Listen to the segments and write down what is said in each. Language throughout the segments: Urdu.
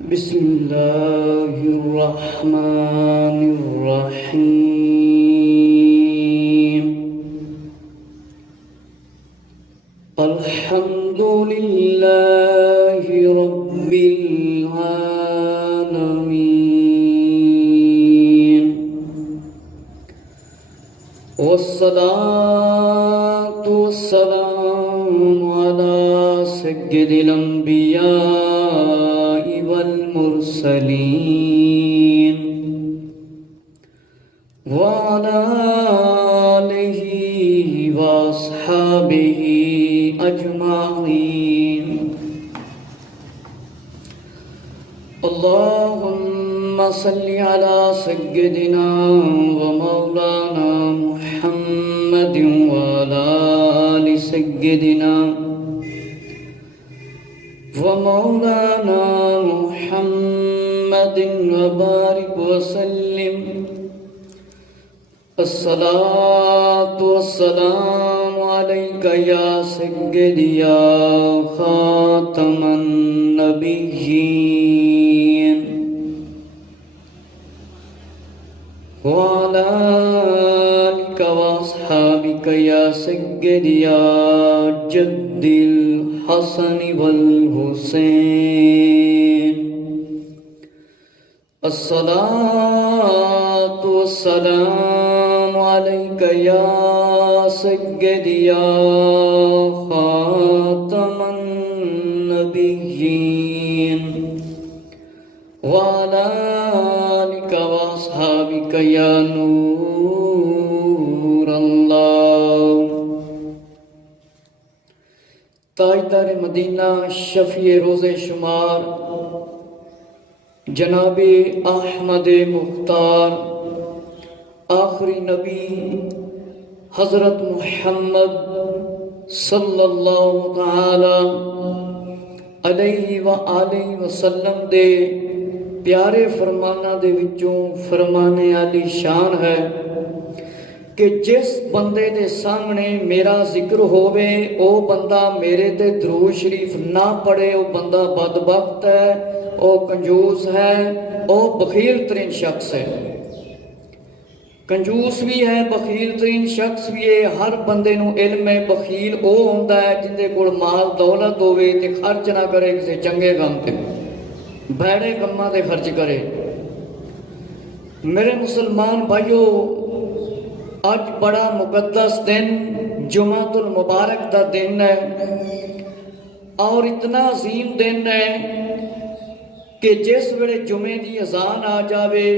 بسم اللہ الرحمن الرحیم الحمد للہ رب العالمین والصلاة والسلام على سید الانبیاء والمرسلین وعلى آلہ واصحابہ اجمعین اللہم صل علی سیدنا ومولانا محمد وعلى آل سیدنا ومولانا محمد وبارک وسلم الصلاة والسلام علیک یا سیدی یا خاتم النبیین وعلى آلک واصحابک یا سیدی یا جد الحسن والحسین الصلاة والسلام علیک یا سیدی یا خاتم النبیین وعلى آلک واصحابک یا نور اللہ تاجدار مدینہ شفیع روز شمار جناب احمد مختار آخری نبی حضرت محمد صلی اللہ تعالی علیہ وآلہ وسلم دے پیارے فرمانہ دے وچوں فرمانے علی شان ہے کہ جس بندے دے سامنے میرا ذکر ہووے او بندہ میرے تے درود شریف نہ پڑھے او بندہ بدبخت ہے، او کنجوس ہے، او بخیل ترین شخص ہے۔ کنجوس بھی ہے، بخیل ترین شخص بھی ہے۔ ہر بندے نو علم ہے بخیل او ہوندا ہے جندے کول مال دولت ہووے تے خرچ نہ کرے کسے چنگے کام تے، بھڑے کماں تے خرچ کرے۔ میرے مسلمان بھائیو، آج بڑا مقدس دن جمعۃ المبارک دا دن ہے اور اتنا عظیم دن ہے کہ جس ویلے جمعے دی اذان آ جاوے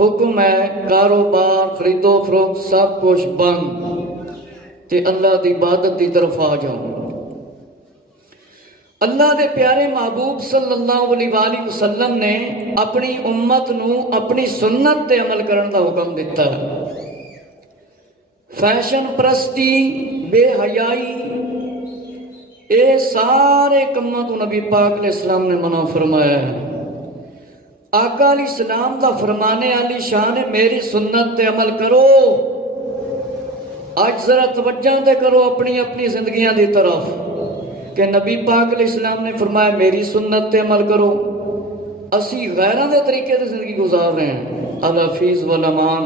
حکم ہے کاروبار خرید و فروخت سب کچھ بند تے اللہ دی عبادت دی طرف آ جاؤ۔ اللہ دے پیارے محبوب صلی اللہ علیہ وآلہ وسلم نے اپنی امت نو اپنی سنت تے عمل کرن دا حکم دیتا ہے۔ فیشن پرستی، بے حیائی، اے سارے کماں تو نبی پاک علیہ السلام نے منع فرمایا ہے۔ آقا علیہ السلام دا فرمانے علی شان ہے میری سنت تے عمل کرو۔ آج ذرا توجہ دے کرو اپنی اپنی زندگیاں دی طرف کہ نبی پاک علیہ السلام نے فرمایا میری سنت تے عمل کرو، اسی غیران دے طریقے تے زندگی گزار رہے ہیں۔ الحفیظ والامان،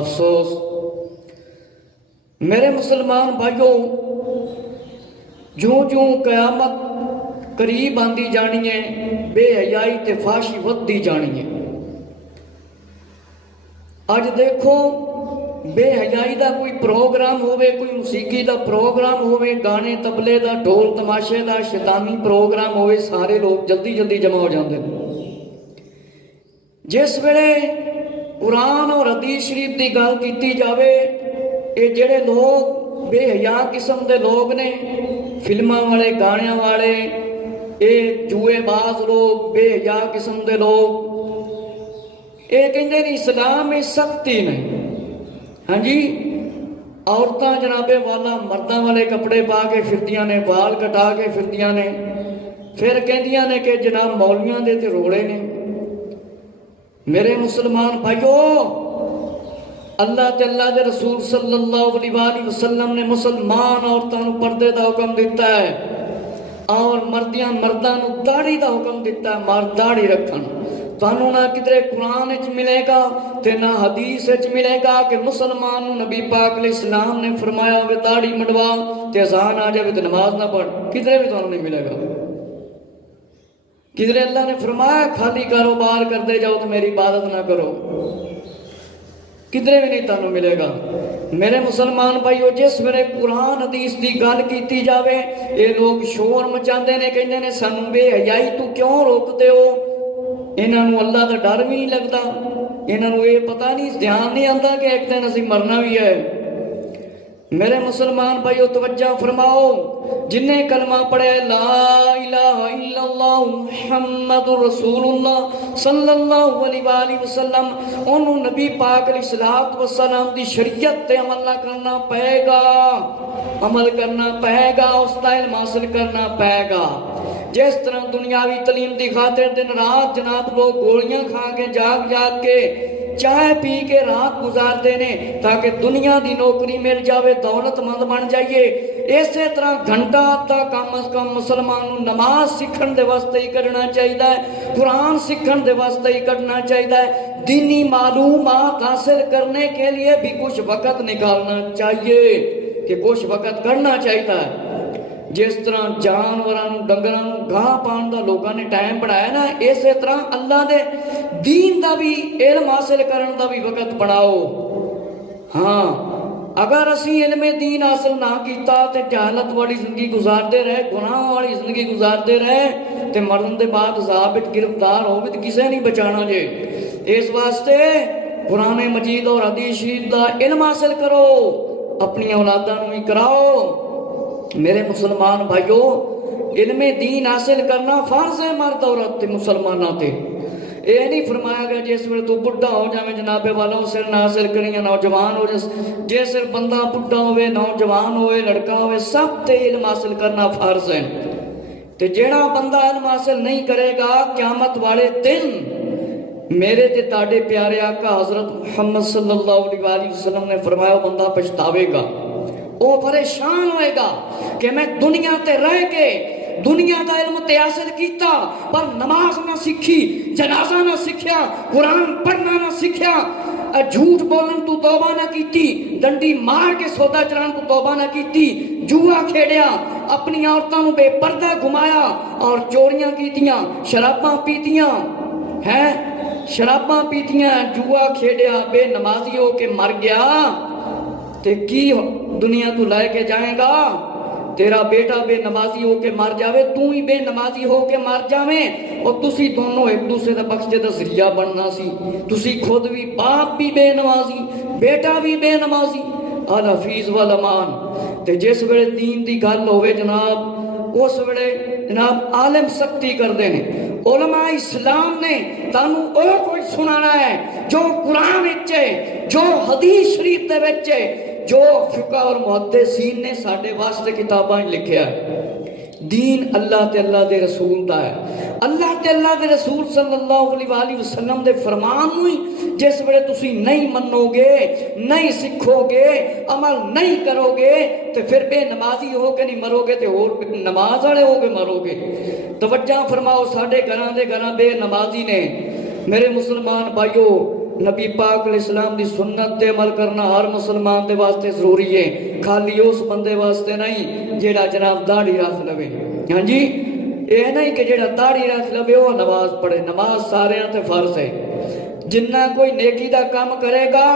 افسوس۔ میرے مسلمان بھائیوں، جوں جوں قیامت قریب آندی جانی ہے بے حیائی تے فحاشی ودی جانی ہے۔ آج دیکھو بے حیائی دا کوئی پروگرام ہوئے، کوئی موسیقی دا پروگرام ہوئے، گانے تبلے دا ڈھول تماشے دا شیطانی پروگرام ہوئے، سارے لوگ جلدی جلدی جمع ہو جاندے۔ جس ویلے قرآن اور حدیث شریف دی گل کیتی جاوے، اے جڑے لوگ بے حیا قسم دے لوگ نے، فلماں والے، گانیاں والے، اے جوئے باز لوگ، بے حیا قسم دے لوگ، اے کہندے نے اسلام میں سختی نہیں۔ ہاں جی، عورتاں جنابے والا مرداں والے کپڑے پا کے پھردیاں نے، بال کٹا کے پھردیاں نے، پھر کہندیاں نے کہ جناب مولویاں دے تے روڑے نے۔ میرے مسلمان بھائیو، اللہ تے اللہ دے رسول صلی اللہ علیہ وآلہ وسلم نے مسلمان عورتوں پردے دا حکم دیتا ہے۔ اور مرداں نو داڑھی دا حکم دیتا ہے، مرد داڑھی رکھن۔ تانوں نہ کدھر قرآن وچ ملے گا تے نہ حدیث وچ ملے گا کہ مسلمان نو نبی پاک علیہ السلام نے فرمایا ہوئے داڑھی منڈوا تے اذان آ جائے تے نماز نہ پڑھ، کدھر بھی تانوں نہیں ملے گا۔ کدھر اللہ نے فرمایا خالی کاروبار کرتے جاؤ تو میری عبادت نہ کرو، کدھر بھی نہیں تانوں ملے گا۔ میرے مسلمان بھائیو، جس ویلے قرآن حدیث دی گل کیتی جاوے اے لوگ شور مچاندے نے، کہندے نے سانوں بے حیائی تو کیوں روکتے ہو؟ انہاں نوں اللہ دا ڈر بھی نہیں لگتا، انہاں نوں یہ پتہ نہیں، دھیان نہیں آتا کہ ایک دن اسی مرنا بھی ہے۔ میرے مسلمان بھائیو توجہ فرماؤ، جن نے کلمہ پڑھے لا الہ الا اللہ محمد رسول اللہ صلی اللہ علیہ وآلہ وسلم، انہوں نبی پاک علیہ السلام دی شریعت تے عمل نہ کرنا پائے گا، عمل کرنا پائے گا، اس کا علم حاصل کرنا پائے گا۔ جس طرح دنیاوی تعلیم دی خاطر دن رات جناب لوگ گولیاں کھا کے جاگ کے چائے پی کے رات گزارتے نے تاکہ دنیا دی نوکری مل جاوے، دولت مند بن جائیے، اسی طرح گھنٹہ آدھا کم از کم مسلمان نماز سکھن دے واسطے ہی کرنا چاہیے، قرآن سکھن دے واسطے ہی کرنا چاہیے، دینی معلومات حاصل کرنے کے لیے بھی کچھ وقت نکالنا چاہیے کہ کچھ وقت کرنا چاہیے۔ جس طرح جانوراں ڈنگراں گاہ پان دا لوگاں نے ٹائم بنایا نا، اسی طرح اللہ دے دین دا بھی علم حاصل کرن دا بھی وقت بناؤ۔ ہاں اگر اسی علم دین حاصل نہ کیتا تے جہالت والی زندگی گزارتے رہے، گناہ والی زندگی گزارتے رہے تے مرن دے بعد عذاب وچ گرفتار ہو بھی کسے نہیں بچانا جے۔ اس واسطے قرآن مجید اور حدیث شریف دا علم حاصل کرو، اپنی اولاداں نوں بھی کراؤ۔ میرے مسلمان بھائیو، علم دین حاصل کرنا فرض ہے مرد عورت تے مسلماناں تے۔ اے نہیں فرمایا گیا جس ویلے تو بڈھا ہو جاویں جناب والا اس علم حاصل کریں، نوجوان ہو جس بندہ بڈھا ہوئے، نوجوان ہوئے، لڑکا ہوئے، سب تے علم حاصل کرنا فرض ہے۔ تے جیڑا بندہ علم حاصل نہیں کرے گا قیامت والے دن میرے تے تاڑے پیارے آقا حضرت محمد صلی اللہ علیہ وآلہ وسلم نے فرمایا بندہ پچھتاوے گا، وہ پریشان ہوئے گا کہ میں دنیا تے رہ کے دنیا دا علم تے حاصل کیتا پر نماز نہ سیکھی، جنازہ نہ سیکھیا، قرآن پڑھنا نہ سیکھیا، جھوٹ بولن تو توبہ نہ کیتی، ڈنڈی مار کے سودا چلان تو توبہ نہ کیتی، جوا کھیڑیا، اپنی عورتوں بے پردہ گھمایا اور چوریاں کیتیاں، شراباں پیتیاں، ہیں شراباں پیتیاں، جوا کھیڑیا، بے نمازی ہو کے مر گیا تے کی دنیا تو لائے کے جائیں گا؟ تیرا بیٹا بے نمازی ہو کے مر جاوے، تو ہی بے نمازی ہو کے مر جاویں، اور تسی دونوں ایک دوسرے دا بخشے دا ذریعہ بننا سی، تسی خود بھی باپ بھی بے نمازی، بیٹا بھی بے نمازی، الحفیظ والامان۔ تے جس ویلے دین دی گل ہوئے جناب، اس ویلے جناب عالم سختی کر دینے، علماء اسلام نے تانوں او کوئی سنانا ہے جو قرآن وچے، جو حدیث شریف دے وچے، جو فقہ اور محدثین نے ساڈے واسطے کتاباں لکھیا ہے۔ دین اللہ تے اللہ دے رسول دا ہے، اللہ تے اللہ دے رسول صلی اللہ علیہ وآلہ وسلم دے فرمان ہوئی جس ویلے تسی نہیں منو گے، نہیں سکھو گے، عمل نہیں کرو گے تے پھر بے نمازی ہو کے نہیں مرو گے تے اور نماز والے ہو کے مرو گے۔ توجہ فرماؤ، ساڈے گھراں دے گھراں بے نمازی نے۔ میرے مسلمان بھائیو، نبی پاک علیہ السلام دی سنت تے عمل کرنا ہر مسلمان دے واسطے ضروری ہے، خالی اس بندے واسطے نہیں جیڑا جناب داڑھی رکھ لوے۔ ہاں جی، یہ نہیں کہ جیڑا داڑھی رکھ لوے وہ نماز پڑھے، نماز سارے تے فرض ہے۔ جنہ کوئی نیکی دا کام کرے گا،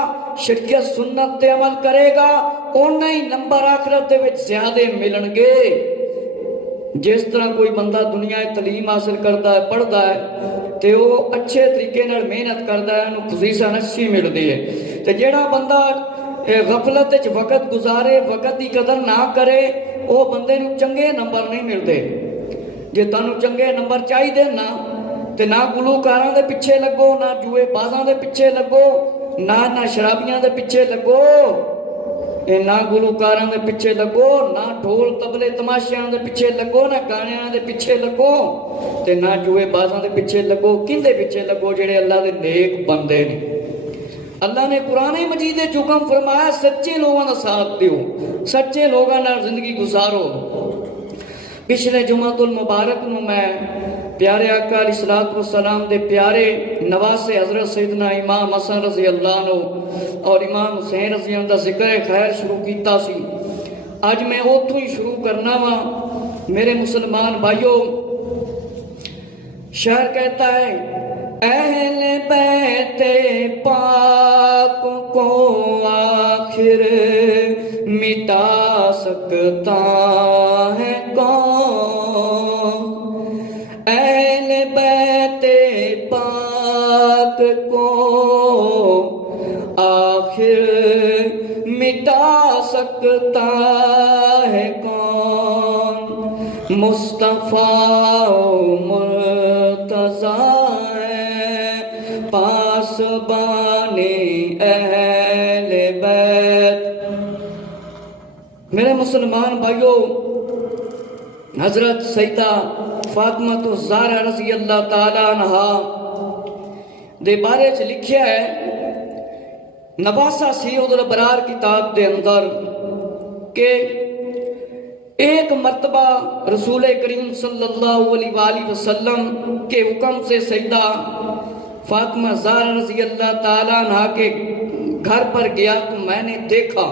شریعت سنت تے عمل کرے گا، اونا ہی نمبر آخرت دے وچ زیادہ ملن گے۔ جس طرح کوئی بندہ دنیا تعلیم حاصل کرتا ہے، پڑھتا ہے تے وہ اچھے طریقے نال محنت کرتا ہے، انہوں خصیصاً اچھی ملتی ہے۔ تے جیڑا بندہ غفلت وچ وقت گزارے، وقت دی قدر نہ کرے، وہ بندے نوں چنگے نمبر نہیں ملتے۔ جے تانوں چنگے نمبر چاہیے نا تے نہ گلوکاراں دے پیچھے لگو، نہ جوئے بازاں دے پیچھے لگو، نہ شرابیاں دے پیچھے لگو، نہ گلوکاراں دے پیچھے لگو، نہ ڈھول تبلے تماشیاں دے پیچھے لگو، نہ گانیاں دے پیچھے لگو، تے نہ جوئے بازاں دے پیچھے لگو۔ کن دے پیچھے لگو؟ جڑے اللہ دے نیک بندے نے۔ اللہ نے قرآن مجید وچ حکم فرمایا سچے لوگاں دا ساتھ دیو، سچے لوگاں نال زندگی گزارو۔ پچھلے جمعۃ المبارک نو میں پیارے آقا علیہ الصلوۃ والسلام دے پیارے نواسے حضرت سیدنا امام حسن رضی اللہ عنہ اور امام حسین رضی اللہ عنہ دا ذکر خیر شروع کیتا سی۔ اج میں اوتھوں ہی شروع کرنا وا۔ میرے مسلمان بھائیوں، شاعر کہتا ہے اہل بیت پاک کو آخر مٹا سکتا ہے کون، اہل بیت پاک کو آخر مٹا سکتا ہے کون، مصطفیٰ مرتضیٰ پاسبان اہل بیت۔ میرے مسلمان بھائیوں، حضرت سیدہ فاطمہ الزہرا رضی اللہ تعالی عنہا دے بارے چ لکھیا ہے نواسہ سید الابرار کتاب دے اندر کہ ایک مرتبہ رسول کریم صلی اللہ علیہ وآلہ وسلم کے حکم سے سیدہ فاطمہ زہرا رضی اللہ تعالیٰ عنہ کے گھر پر گیا تو میں نے دیکھا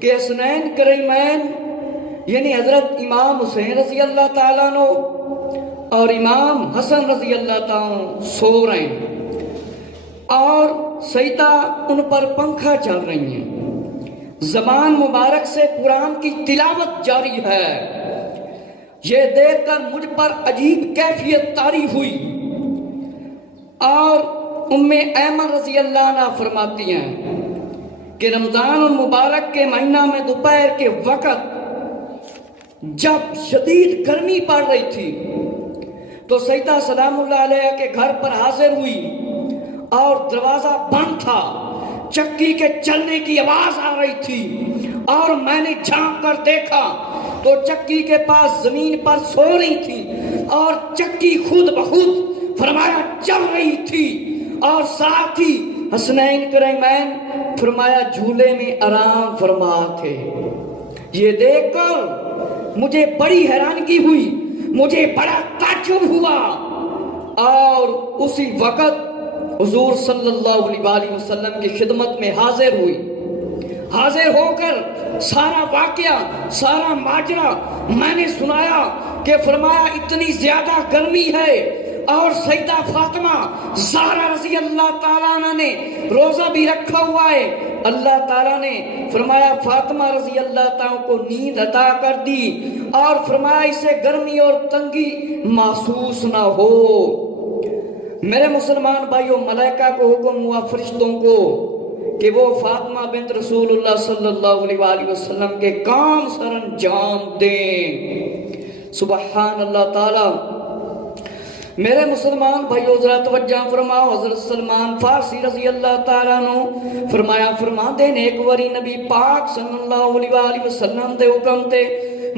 کہ حسنین کریمین یعنی حضرت امام حسین رضی اللہ تعالیٰ عنہ اور امام حسن رضی اللہ تعالیٰ عنہ سو رہے ہیں اور سیدہ ان پر پنکھا چل رہی ہیں، زبان مبارک سے قرآن کی تلاوت جاری ہے۔ یہ دیکھ کر مجھ پر عجیب کیفیت طاری ہوئی اور ام ایمن رضی اللہ عنہ فرماتی ہیں کہ رمضان المبارک کے مہینہ میں دوپہر کے وقت جب شدید گرمی پڑ رہی تھی تو سیدہ سلام اللہ علیہ کے گھر پر حاضر ہوئی اور دروازہ بند تھا، چکی کے چلنے کی آواز آ رہی تھی اور میں نے جھانک کر دیکھا تو چکی کے پاس زمین پر سو رہی تھی اور چکی خود بخود فرمایا چل رہی تھی اور ساتھ ہی حسنین کریمین فرمایا جھولے میں آرام فرما تھے۔ یہ دیکھ کر مجھے بڑی حیرانگی ہوئی، مجھے بڑا تعجب ہوا اور اسی وقت حضور صلی اللہ علیہ وآلہ وسلم کی خدمت میں حاضر ہوئی۔ حاضر ہو کر سارا واقعہ سارا ماجرا میں نے سنایا کہ فرمایا اتنی زیادہ گرمی ہے اور سیدہ فاطمہ زہرا رضی اللہ تعالیٰ عنہ نے روزہ بھی رکھا ہوا ہے، اللہ تعالیٰ نے فرمایا فاطمہ رضی اللہ تعالیٰ کو نیند عطا کر دی اور فرمایا اسے گرمی اور تنگی محسوس نہ ہو۔ میرے مسلمان بھائیوں، ملائکہ کو حکم ہوا فرشتوں کو کہ وہ فاطمہ بنت رسول اللہ صلی اللہ علیہ وآلہ وسلم کے کام سر انجام دیں۔ سبحان اللہ تعالی۔ میرے مسلمان بھائیو ذرا توجہ فرماؤ، حضرت سلمان فارسی رضی اللہ تعالیٰ عنہ فرمایا فرما دے نے ایک واری نبی پاک صلی اللہ علیہ وآلہ وسلم دے حکم تے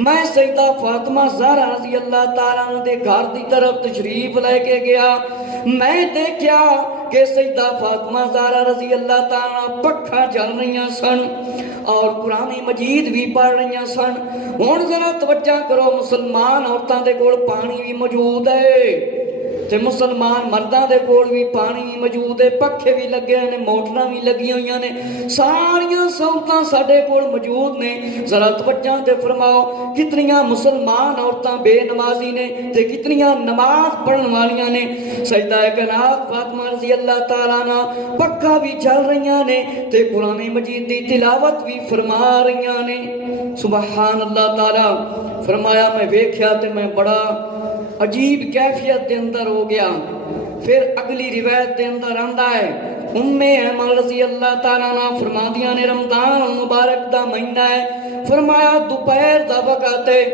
میں سیدہ فاطمہ زہرا رضی اللہ تعالیٰ عنہ دے گھر دی طرف تشریف لے کے گیا، میں دیکھیا کہ سیدہ فاطمہ زہرا رضی اللہ تعالیٰ عنہ پکھا چل رہی سن اور قرآن مجید بھی پڑھ رہی سن۔ ہن ذرا توجہ کرو، مسلمان عورتاں دے کول پانی بھی موجود ہے تے مسلمان مرداں دے کول بھی پانی بھی موجود ہے، پکھے بھی لگے نے، موٹراں بھی لگی ہوئی نے، ساریاں سہولتاں ساڈے کول موجود نے۔ ذرا توجہ تے فرماؤ، کتنیاں مسلمان عورتاں بے نمازی نے تے کتنیاں نماز پڑھن والیاں نے۔ سیدہ کائنات فاطمہ رضی اللہ تعالیٰ عنہ پکھا بھی چل رہی نے تے قرآن مجید دی تلاوت بھی فرما رہی نے۔ سبحان اللہ تعالی۔ فرمایا میں ویکھیا تے میں بڑا عجیب کیفیت دے اندر ہو گیا۔ پھر اگلی روایت دے اندر آندا ہے ام ایمن رضی اللہ تعالیٰ عنہ فرماندیاں نے رمضان مبارک دا مہینہ ہے، فرمایا دوپہر دا وقت ہے،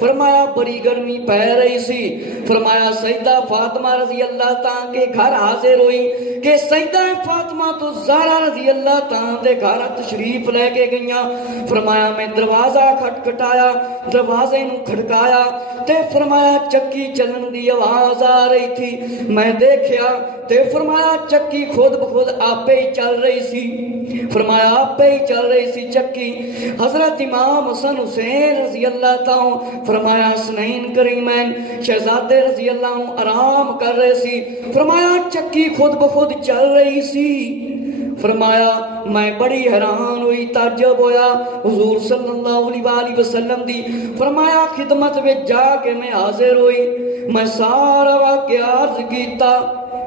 فرمایا بڑی گرمی پہ رہی سی، فرمایا سیدہ فاطمہ رضی اللہ تعالیٰ کے گھر حاضر ہوئی کہ سیدہ فاطمہ تو زہرا رضی اللہ تعالیٰ دے گھر تشریف لے کے گئیاں۔ فرمایا میں دروازہ کھٹکھٹایا، دروازے نو کھڑکایا تے فرمایا چکی چلن دی آواز آ رہی تھی، میں دیکھیا تے فرمایا چکی خود بخود آپے ہی چل رہی سی، فرمایا آپے ہی چل رہی سی چکی۔ حضرت امام امام حسن حسین رضی اللہ تعالی فرمایا حسنین کریمین شہزادے رضی اللہ عنہ آرام کر رہے سی، فرمایا چکی خود بخود چل رہی سی، فرمایا میں بڑی حیران ہوئی، تعجب ہویا حضور صلی اللہ علیہ وآلہ وسلم دی فرمایا خدمت میں جا کے میں حاضر ہوئی، میں سارا واقعہ عرض کیتا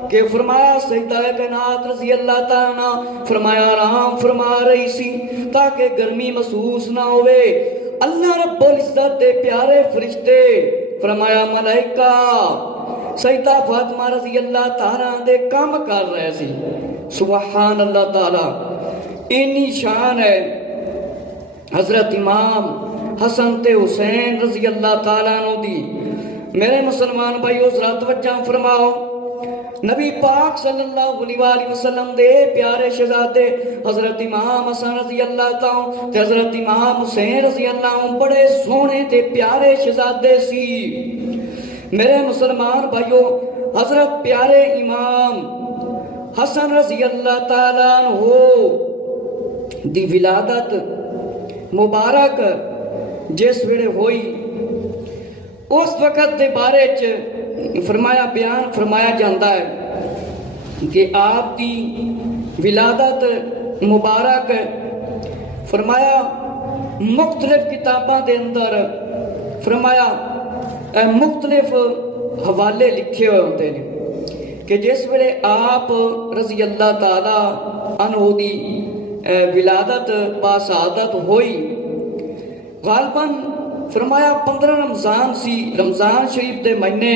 کہ فرمایا سیدہ کائنات رضی اللہ تعالیٰ فرمایا آرام فرما رہی سی تاکہ گرمی محسوس نہ ہوئے۔ اللہ رب العزت دے پیارے فرشتے فرمایا ملائکہ سیدہ فاطمہ رضی اللہ تعالیٰ دے کام کر رہے سی، سبحان اللہ تعالیٰ۔ اینی شان ہے حضرت امام حسن تے حسین رضی اللہ تعالیٰ عنہ دی۔ میرے مسلمان بھائیو ذرا توجہ فرماؤ، نبی پاک صلی اللہ علیہ وآلہ وسلم دے پیارے شہزادے حضرت امام حسن رضی اللہ تعالیٰ تے حضرت امام حسین رضی اللہ عنہ بڑے سونے تے پیارے شہزادے سی۔ میرے مسلمان بھائیو حضرت پیارے امام حسن رضی اللہ تعالیٰ عنہ دی ولادت مبارک جس ویلے ہوئی اس وقت دے بارے فرمایا بیان فرمایا جاندہ ہے کہ آپ دی ولادت مبارک فرمایا مختلف کتاباں دے اندر فرمایا مختلف حوالے لکھے ہوئے ہوتے ہیں کہ جس ویلے آپ رضی اللہ تعالیٰ عنہ دی ولادت باسعادت ہوئی غالباً فرمایا 15 رمضان سی، رمضان شریف دے مہینے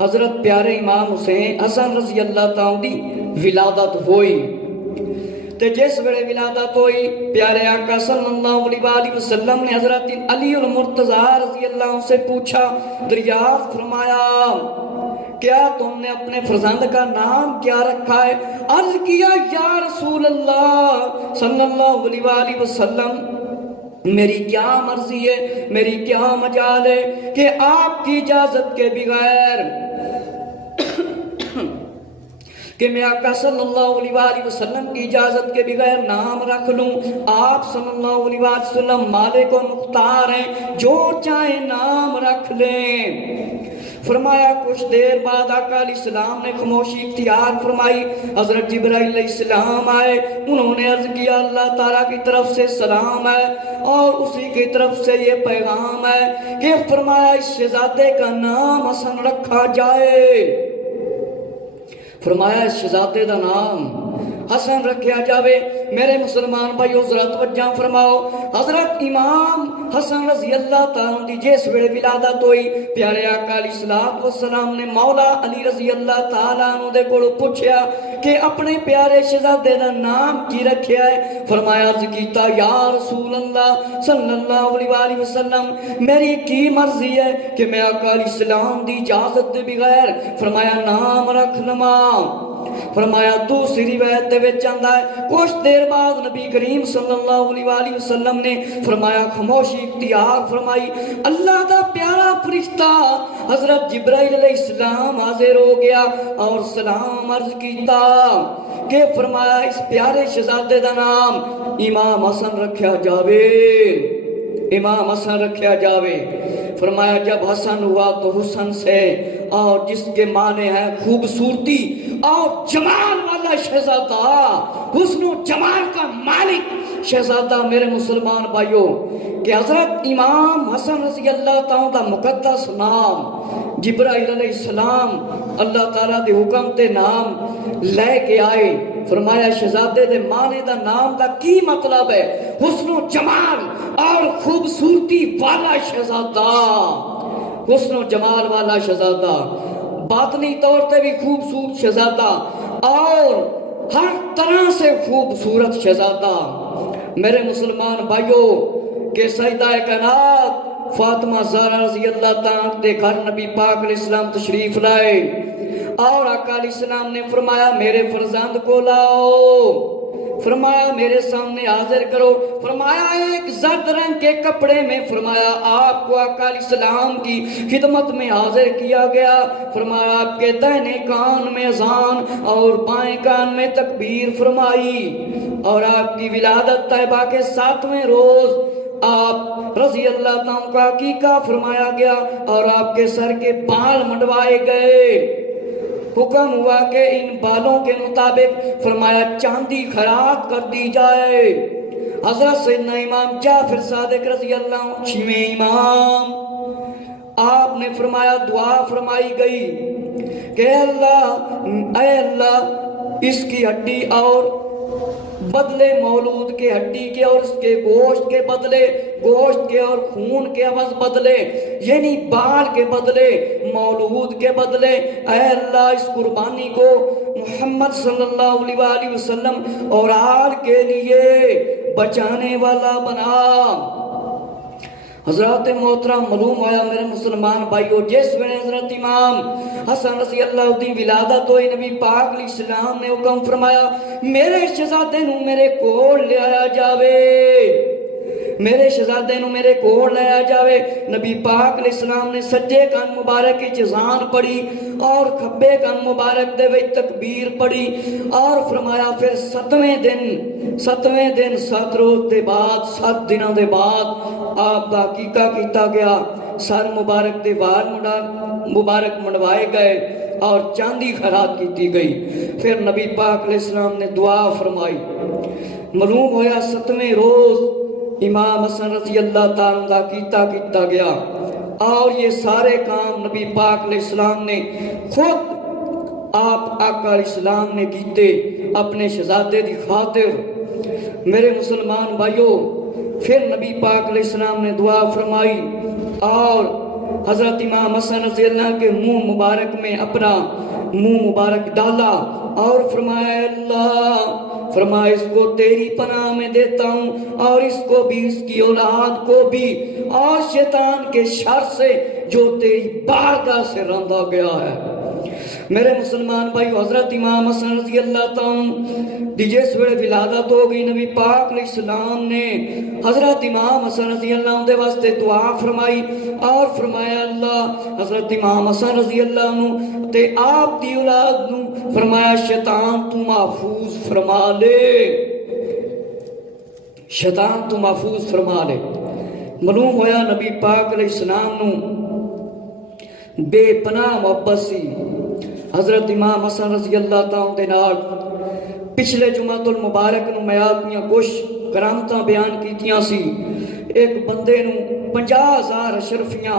حضرت پیارے امام حسین حسن رضی اللہ تعالیٰ دی ولادت ہوئی۔ تے جس ویلے ولادت ہوئی پیارے آقا صلی اللہ علیہ وآلہ وسلم نے حضرت علی المرتضیٰ رضی اللہ عنہ سے پوچھا، دریافت فرمایا کیا تم نے اپنے فرزند کا نام کیا رکھا ہے؟ عرض کیا یا رسول اللہ صلی اللہ علیہ وآلہ وسلم میری کیا مرضی ہے، میری کیا مجال ہے کہ آپ کی اجازت کے بغیر کہ میں آقا صلی اللہ علیہ وآلہ وسلم کی اجازت کے بغیر نام رکھ لوں۔ آپ صلی اللہ علیہ وآلہ وسلم مالک و مختار ہیں، جو چاہے نام رکھ لیں۔ فرمایا کچھ دیر بعد آقا علیہ السلام نے خاموشی اختیار فرمائی، حضرت جبرائیل علیہ السلام آئے، انہوں نے عرض کیا اللہ تعالیٰ کی طرف سے سلام ہے اور اسی کی طرف سے یہ پیغام ہے کہ فرمایا اس شہزادے کا نام حسن رکھا جائے۔ فرمایا اس شہزادے کا نام حسن رکھیا جاوے۔ میرے مسلمان بھائیو ذرا توجہ فرماؤ، حضرت امام حسن رضی اللہ تعالیٰ دی جس ویلے ولادت ہوئی پیارے آقا علیہ السلام نے مولا علی رضی اللہ تعالیٰ عنہ دے کولوں پوچھیا کہ اپنے پیارے شہزادے دا نام کی رکھیا ہے؟ فرمایا عرض کیتا یا رسول اللہ صلی اللہ علیہ وآلہ وسلم میری کی مرضی ہے کہ میں آقا علیہ السلام دی اجازت دے بغیر فرمایا نام رکھ لواں۔ فرمایا دوسری روایت دے وچ آندا ہے کچھ دیر بعد نبی کریم صلی اللہ علیہ وآلہ وسلم نے فرمایا خاموشی اختیار فرمائی، اللہ دا پیارا فرشتہ حضرت جبرائیل علیہ السلام حاضر ہو گیا اور سلام عرض کیتا کہ فرمایا اس پیارے شہزادے دا نام امام حسن رکھیا جاوے، امام حسن رکھیا جاوے۔ فرمایا جب حسن ہوا تو حسن سے اور جس کے معنی ہے خوبصورتی اور جمال والا شہزادہ، حسن و جمال کا مالک شہزادہ۔ میرے مسلمان بھائیوں کہ حضرت امام حسن رضی اللہ تعالیٰ دا مقدس نام جبرائیل علیہ السلام اللہ تعالیٰ دے حکم تے نام لے کے آئے۔ فرمایا شہزادے دے معنی دا نام دا کی مطلب ہے؟ حسن و جمال اور خوبصورتی والا شہزادہ، حسن و جمال والا شہزادہ، باطنی طور تے بھی خوبصورت شہزادہ اور ہر طرح سے خوبصورت شہزادہ۔ میرے مسلمان بھائیوں کہ سیدہ کائنات فاطمہ زہرا رضی اللہ تعالیٰ دے گھر نبی پاک علیہ السلام تشریف لائے اور آقا علیہ السلام نے فرمایا میرے فرزند کو لاؤ، فرمایا میرے سامنے حاضر کرو۔ فرمایا ایک زرد رنگ کے کپڑے میں فرمایا آپ کو آقا علیہ السلام کی خدمت میں حاضر کیا گیا۔ فرمایا آپ کے دہنے کان میں اذان اور بائیں کان میں تکبیر فرمائی اور آپ کی ولادت طیبہ کے 7ویں روز آپ رضی اللہ تعالیٰ کا عقیقہ فرمایا گیا اور آپ کے سر کے بال منڈوائے گئے۔ حکم ہوا کہ ان بالوں کے مطابق فرمایا چاندی خیرات کر دی جائے۔ حضرت سیدنا امام جعفر صادق رضی اللہ عنہ 6ویں امام، آپ نے فرمایا دعا فرمائی گئی کہ اے اللہ اس کی ہڈی اور بدلے مولود کے ہڈی کے اور اس کے گوشت کے بدلے گوشت کے اور خون کے عوض بدلے، یعنی بال کے بدلے مولود کے بدلے اے اللہ اس قربانی کو محمد صلی اللہ علیہ وآلہ وسلم اور آل کے لیے بچانے والا بنا۔ حضرات محترم معلوم ہوا میرے مسلمان بھائیو، جس میں حضرت امام حسن رضی اللہ عنہ ولادت ہوئی، نبی پاک علیہ السلام نے حکم فرمایا میرے شہزادے نو میرے کول لے آیا جاوے، میرے شہزادے نو میرے کول لے آیا جاوے۔ نبی پاک علیہ السلام نے سجے کان مبارک اذان پڑھی اور کھبے کان مبارک دے وچ تکبیر پڑھی اور فرمایا پھر 7ویں دن 7 روز دے بعد 7 دنوں دے بعد آپ دا عقیقہ کیتا گیا، سر مبارک دے وال مبارک منڈوائے گئے اور چاندی خیرات کیتی گئی۔ پھر نبی پاک علیہ السلام نے دعا فرمائی۔ معلوم ہویا 7ویں روز امام حسن رضی اللہ تعالیٰ دا کیتا گیا اور یہ سارے کام نبی پاک علیہ السلام نے خود آپ آقا علیہ السلام نے کیتے اپنے شہزادے دی خاطر۔ میرے مسلمان بھائیو، پھر نبی پاک علیہ السلام نے دعا فرمائی اور حضرت امام حسن رضی اللہ کے منہ مبارک میں اپنا منہ مبارک ڈالا اور فرمایا اللہ فرمایا اس کو تیری پناہ میں دیتا ہوں اور اس کو بھی اس کی اولاد کو بھی اور شیطان کے شر سے جو تیری بارگاہ سے رندا گیا ہے۔ میرے مسلمان بھائی، حضرت امام حسن رضی اللہ تعالیٰ دی جس ویلے ولادت ہو گئی، نبی پاک علیہ السلام نے حضرت امام حسن رضی اللہ عنہ دے واسطے دعا فرمائی اور فرمایا اللہ حضرت امام حسن رضی اللہ عنہ تے آپ دی اولاد نو فرمایا شیطان تو محفوظ فرما لے، شیطان تو محفوظ فرما لے۔ معلوم ہویا نبی پاک علیہ السلام نو بے پناہ محبت سی حضرت امام حسن رضی اللہ تعالیٰ دے نال۔ پچھلے جمعۃ المبارک نو میں اپنی کچھ کرامتاں بیان کیتیاں سی۔ ایک بندے نو 50,000 اشرفیاں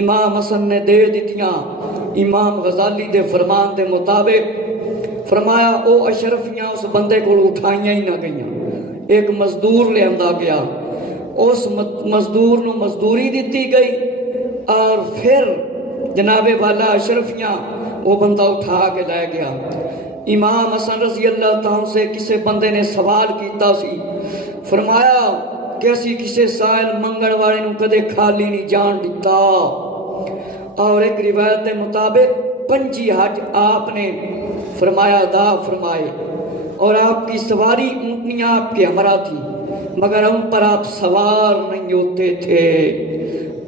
امام حسن نے دے دتیاں، امام غزالی دے فرمان دے مطابق فرمایا او اشرفیاں اس بندے کو اٹھائیاں ہی نہ گئیاں، ایک مزدور لے آندا گیا، اس مزدور نو مزدوری دیتی گئی اور پھر جناب والا اشرفیاں وہ بندہ اٹھا کے لے گیا۔ امام حسن رضی اللہ تعالیٰ سے کسی بندے نے سوال کیتا سی، فرمایا کہ اسی کسی سائل منگن والے نو کدے خالی نہیں جان دیتا، اور ایک روایت کے مطابق 5 حج آپ نے فرمایا ادا فرمائے اور آپ کی سواری اونٹنیاں آپ کے ہمراہ تھی مگر ان پر آپ سوار نہیں ہوتے تھے۔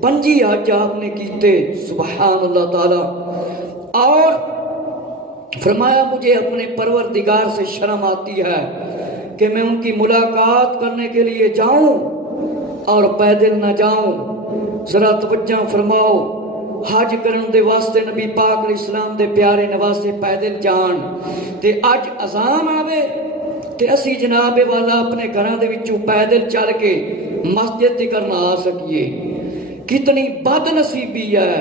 5 حج آپ نے کیتے، سبحان اللہ تعالی، اور فرمایا مجھے اپنے پروردگار سے شرم آتی ہے کہ میں ان کی ملاقات کرنے کے لیے جاؤں اور پیدل نہ جاؤں۔ ذرا توجہ فرماؤ، حج کرن دے واسطے نبی پاک علیہ السلام دے پیارے نواسے پیدل جان تے اج اذان آوے تے اسی جناب والا اپنے گھراں دے وچوں پیدل چل کے مسجد تک نہ آ سکیے، کتنی بد نصیبی ہے۔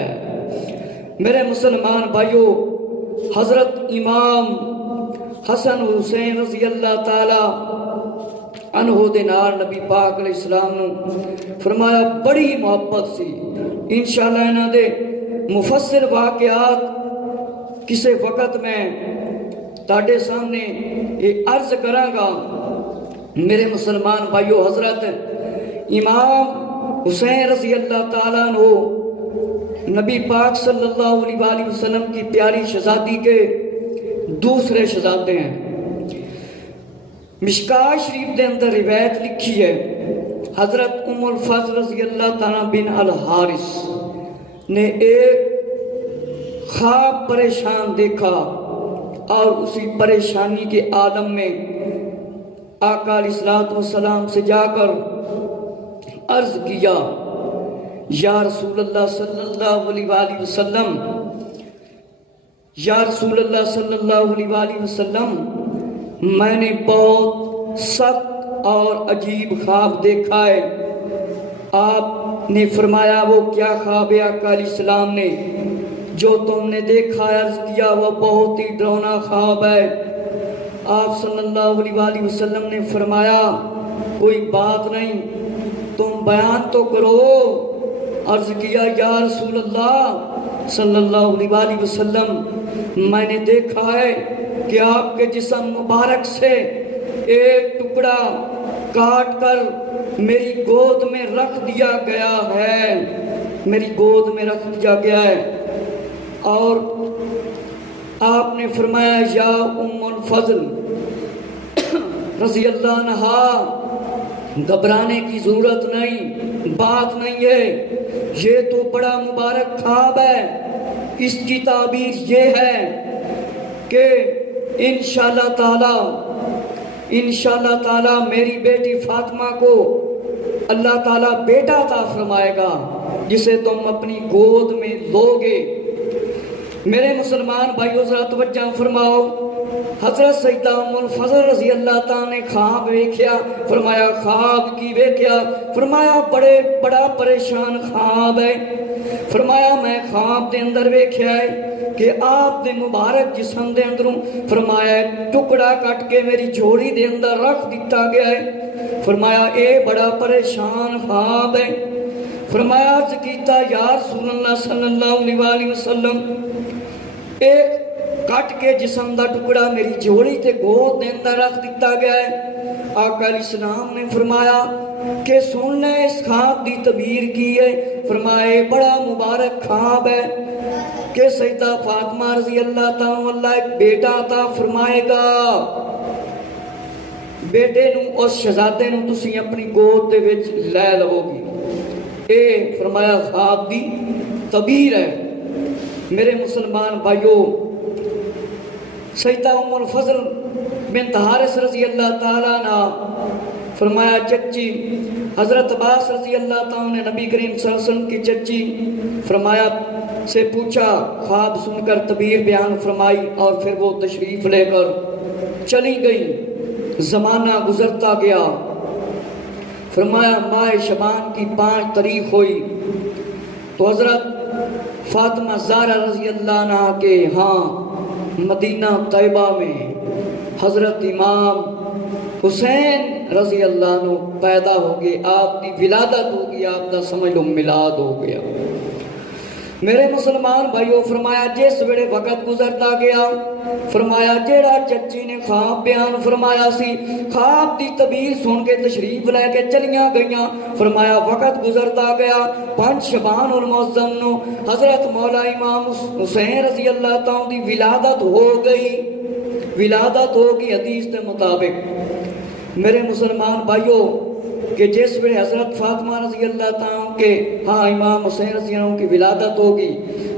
میرے مسلمان بھائیو، حضرت امام حسن حسین رضی اللہ تعالی عنہ دے نال نبی پاک علیہ السلام نو فرمایا بڑی محبت سی۔ انشاءاللہ انہاں دے مفصل واقعات کسے وقت میں تاڑے سامنے یہ عرض کراں گا۔ میرے مسلمان بھائیو، حضرت امام حسین رضی اللہ تعالیٰ عنہ نبی پاک صلی اللہ علیہ وآلہ وسلم کی پیاری شہزادی کے دوسرے شہزادے ہیں۔ مشکاہ شریف دے اندر روایت لکھی ہے، حضرت ام الفضل رضی اللہ تعالیٰ بن الحارث نے ایک خواب پریشان دیکھا اور اسی پریشانی کے عالم میں آقا علیہ السلام سے جا کر عرض کیا یا رسول اللہ صلی اللہ علیہ وآلہ وسلم، یا رسول اللہ صلی اللہ علیہ وآلہ وسلم، میں نے بہت سخت اور عجیب خواب دیکھا ہے۔ آپ نے فرمایا وہ کیا خواب ہے؟ آقا علیہ السلام نے جو تم نے دیکھا ہے عرض کیا وہ بہت ہی ڈراؤنا خواب ہے۔ آپ صلی اللہ علیہ وآلہ وسلم نے فرمایا کوئی بات نہیں، تم بیان تو کرو۔ عرض کیا یا رسول اللہ صلی اللہ علیہ وآلہ وسلم، میں نے دیکھا ہے کہ آپ کے جسم مبارک سے ایک ٹکڑا کاٹ کر میری گود میں رکھ دیا گیا ہے، میری گود میں رکھ دیا گیا ہے۔ اور آپ نے فرمایا یا ام الفضل رضی اللہ عنہا، گھبرانے کی ضرورت نہیں، بات نہیں ہے، یہ تو بڑا مبارک خواب ہے۔ اس کی تعبیر یہ ہے کہ انشاءاللہ تعالی میری بیٹی فاطمہ کو اللہ تعالیٰ بیٹا عطا فرمائے گا جسے تم اپنی گود میں لو گے۔ میرے مسلمان بھائیو ذرا توجہ فرماؤ، حضرت سیدہ ام الفضل رضی اللہ تعالیٰ نے خواب ویکھیا، فرمایا خواب کی ویکھیا، فرمایا بڑا پریشان خواب ہے۔ فرمایا میں خواب دے اندر ویکھیا ہے کہ آپ دے مبارک جسم دے اندروں فرمایا ٹکڑا کٹ کے میری جھولی دے اندر رکھ دیتا گیا ہے۔ فرمایا اے بڑا پریشان خواب ہے۔ فرمایا عرض کیتا یا رسول اللہ صلی اللہ علیہ وآلہ وسلم، ایک کٹ کے جسم دا ٹکڑا میری جھولی تے گود دے اندر رکھ دیتا گیا ہے۔ آقا علیہ السلام نے فرمایا کہ سن لے اس خواب دی تعبیر کی ہے۔ فرمائے بڑا مبارک خواب ہے کہ سیدہ فاطمہ رضی اللہ تعالیٰ اللہ ایک بیٹا عطا فرمائے گا، بیٹے نو اس شہزادے نو تسی اپنی گود دے وچ لے لو گی۔ اے فرمایا خواب دی تعبیر ہے۔ میرے مسلمان بھائیو، سیدہ ام الفضل بنت حارث رضی اللہ تعالیٰ عنہ فرمایا چچی حضرت عباس رضی اللہ تعالیٰ نے نبی کریم صلی اللہ علیہ وسلم کی چچی فرمایا سے پوچھا، خواب سن کر تعبیر بیان فرمائی اور پھر وہ تشریف لے کر چلی گئی۔ زمانہ گزرتا گیا، فرمایا ماہ شبان کی 5 تاریخ ہوئی تو حضرت فاطمہ زہرا رضی اللہ عنہ کے ہاں مدینہ طیبہ میں حضرت امام حسین رضی اللہ عنہ پیدا ہو گئے، آپ کی ولادت ہو گئی، آپ کا سمجھ لو میلاد ہو گیا۔ میرے مسلمان بھائیو، فرمایا جس ویلے وقت گزرتا گیا، فرمایا جیڑا چچی نے خواب بیان فرمایا سی، خواب دی تعبیر سن کے تشریف لے کے چلیاں گئیاں۔ فرمایا وقت گزرتا گیا، 5 شعبان المعظم نو حضرت مولا امام حسین رضی اللہ تعالیٰ دی ولادت ہو گئی، ولادت ہوگی حدیث کے مطابق۔ میرے مسلمان بھائیو کہ جس ویلے حضرت فاطمہ رضی اللہ تعالیٰ کے ہاں امام حسین رضی اللہ عنہ کی ولادت ہوگی،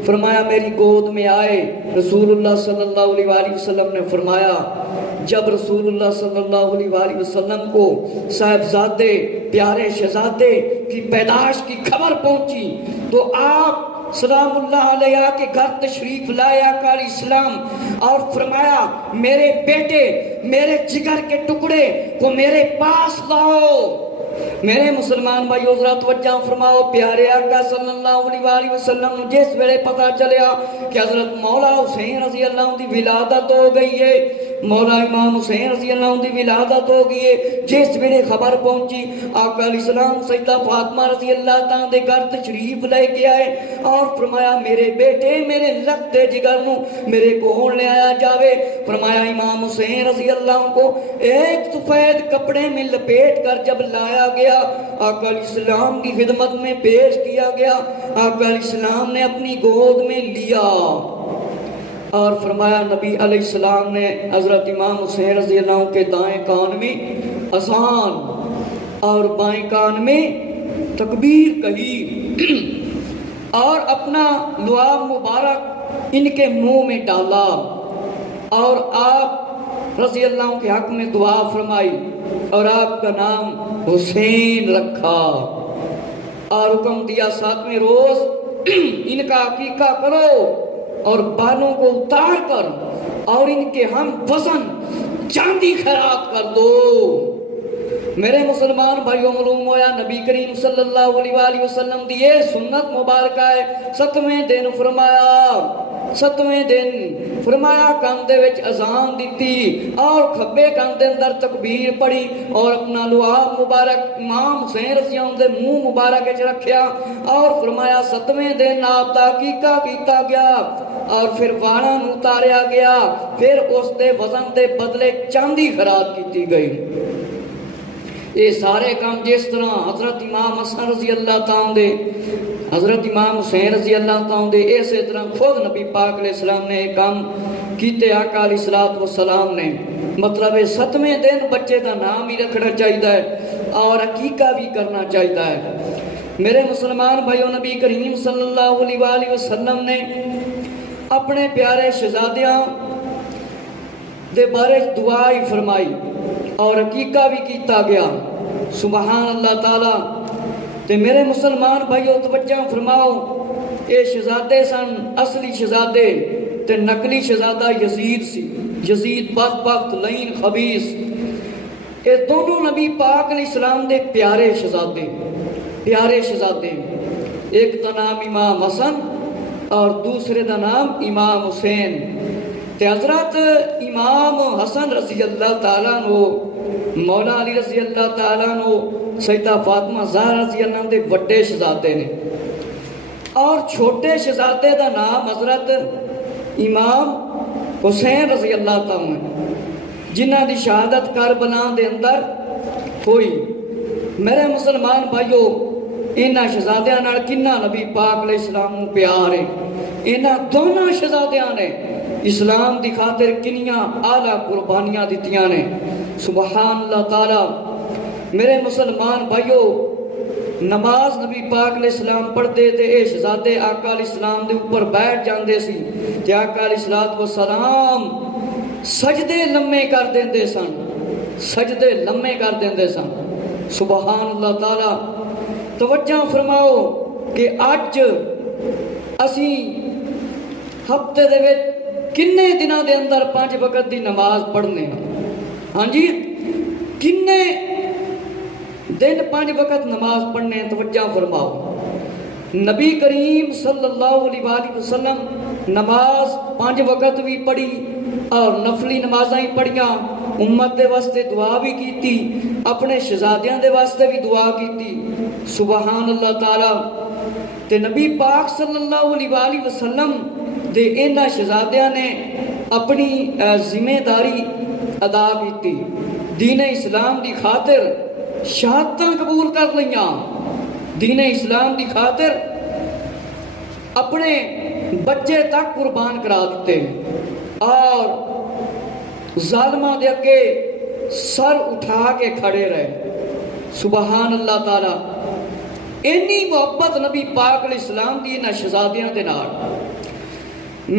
فرمایا میری گود میں آئے۔ رسول اللہ صلی اللہ علیہ وآلہ وسلم نے فرمایا جب رسول اللہ صلی اللہ علیہ وآلہ وسلم کو صاحبزادے پیارے شہزادے کی پیدائش کی خبر پہنچی تو آپ سلام اللہ علیہ کے گھر تشریف لائے آقا علیہ السلام اور فرمایا میرے بیٹے میرے جگر کے ٹکڑے کو میرے پاس لاؤ۔ میرے مسلمان بھائیو ذرا توجہ فرماؤ، پیارے آقا صلی اللہ علیہ وآلہ وسلم جس ویلے پتہ چلیا کہ حضرت مولا حسین رضی اللہ عنہ دی ولادت ہو گئی ہے، مولا امام حسین رضی اللہ عنہ دی ولادت ہو گئی ہے، جس ویلے خبر پہنچی آقا علیہ السلام سیدہ فاطمہ رضی اللہ تعالیٰ دے گھر تشریف لے کے آئے اور فرمایا میرے بیٹے میرے لگتے جگر نو میرے کول لے آیا جاوے۔ فرمایا امام حسین رضی اللہ عنہ کو ایک سفید کپڑے میں لپیٹ کر جب لایا گیا، آقا علیہ السلام کی خدمت میں پیش کیا گیا، آقا علیہ السلام نے اپنی گود میں لیا اور فرمایا نبی علیہ السلام نے حضرت امام حسین رضی اللہ عنہ کے دائیں کان میں اذان اور بائیں کان میں تکبیر کہی اور اپنا لعاب مبارک ان کے منہ میں ڈالا اور آپ رضی اللہ عنہ کے حق میں دعا فرمائی اور آپ کا نام حسین رکھا۔ اور حکم دیا 7ویں روز ان کا عقیقہ کرو اور بالوں کو اتار کر اور ان کے ہم وزن چاندی خیرات کر دو۔ میرے مسلمان بھائیوں، معلوم ہوا نبی کریم صلی اللہ علیہ وآلہ وسلم دی یہ سنت مبارکہ ہے۔ 7ویں دن فرمایا کان دے وچ اذان دیتی اور کھبے کان دے اندر تکبیر پڑھی اور اپنا لعاب مبارک امام حسین رضی اللہ عنہ دے منہ مبارک وچ رکھیا اور فرمایا 7ویں دن آپ دا عقیقہ کیتا گیا اور پھر واڑاں نوں اتاریا گیا، پھر اس دے وزن دے بدلے چاندی خیرات کیتی گئی۔ یہ سارے کام جس طرح حضرت امام حسن رضی اللہ تعالیٰ دے، حضرت امام حسین رضی اللہ تعالیٰ دے، اسی طرح خود نبی پاک علیہ السلام نے کام کیتے آقا علیہ السلام نے۔ مطلب ہے 7ویں دن بچے کا نام ہی رکھنا چاہیے ہے اور عقیقہ بھی کرنا چاہیے ہے۔ میرے مسلمان بھائیوں، نبی کریم صلی اللہ علیہ وآلہ وسلم نے اپنے پیارے شہزادیاں دے بارے دعا ہی فرمائی اور عقیقہ بھی کیتا گیا۔ سبحان اللہ تعالی۔ تے میرے مسلمان بھائیو توجہ فرماؤ، اے شہزادے سن اصلی شہزادے تے نقلی شہزادہ یزید سی، یزید بدبخت لعین خبیث۔ اے دونوں نبی پاک علیہ السلام دے پیارے شہزادے، پیارے شہزادے۔ ایک دا نام امام حسن اور دوسرے دا نام امام حسین۔ تے حضرت امام حسن رضی اللہ تعالیٰ عنہ، مولا علی رضی اللہ تعالیٰ عنہ، سیدہ فاطمہ زہرا رضی اللہ عنہ دے بڑے شہزادے نے، اور چھوٹے شہزادے دا نام حضرت امام حسین رضی اللہ تعالیٰ عنہ، جنہ دی شہادت کربلا دے اندر ہوئی۔ میرے مسلمان بھائیو، انہاں شہزادیاں نال کنہ نبی پاک علیہ السلام پیار ہے۔ انہاں دونوں شہزادیاں نے اسلام دی خاطر کنیاں اعلیٰ قربانیاں دیتیاں نے۔ سبحان اللہ تعالی۔ میرے مسلمان بھائیو، نماز نبی پاک علیہ السلام پڑھتے تھے، اے شہزادے آقا علیہ السلام دے اوپر بیٹھ جاندے سی تے آقا علیہ السلام سجدے لمے کر دیندے سن، سجدے لمے کر دیندے سن۔ سبحان اللہ تعالی۔ توجہ فرماؤ کہ اج اسی ہفتے دے وچ کنے دنوں دے اندر 5 وقت دی نماز پڑھنے ہیں؟ ہاں جی، کنے دن 5 وقت نماز پڑھنے ہیں؟ توجہ فرماؤ۔ نبی کریم صلی اللہ علیہ وآلہ وسلم نماز 5 وقت بھی پڑھی اور نفلی نمازاں ہی پڑھیاں، امت دے واسطے دعا بھی کیتی، اپنے شہزادیاں دے واسطے بھی دعا کیتی۔ سبحان اللہ تعالی۔ تے نبی پاک صلی اللہ علیہ وآلہ وسلم دے انہاں شہزادیاں نے اپنی ذمہ داری ادا کیتی، دین اسلام دی خاطر شہادتاں قبول کر لیاں، دین اسلام دی خاطر اپنے بچے تک قربان کرا دیتے اور ظالمہ دے اگے سر اٹھا کے کھڑے رہے۔ سبحان اللہ تعالی۔ اینی محبت نبی پاک علیہ السلام دی انہاں شہزادیاں دے نال۔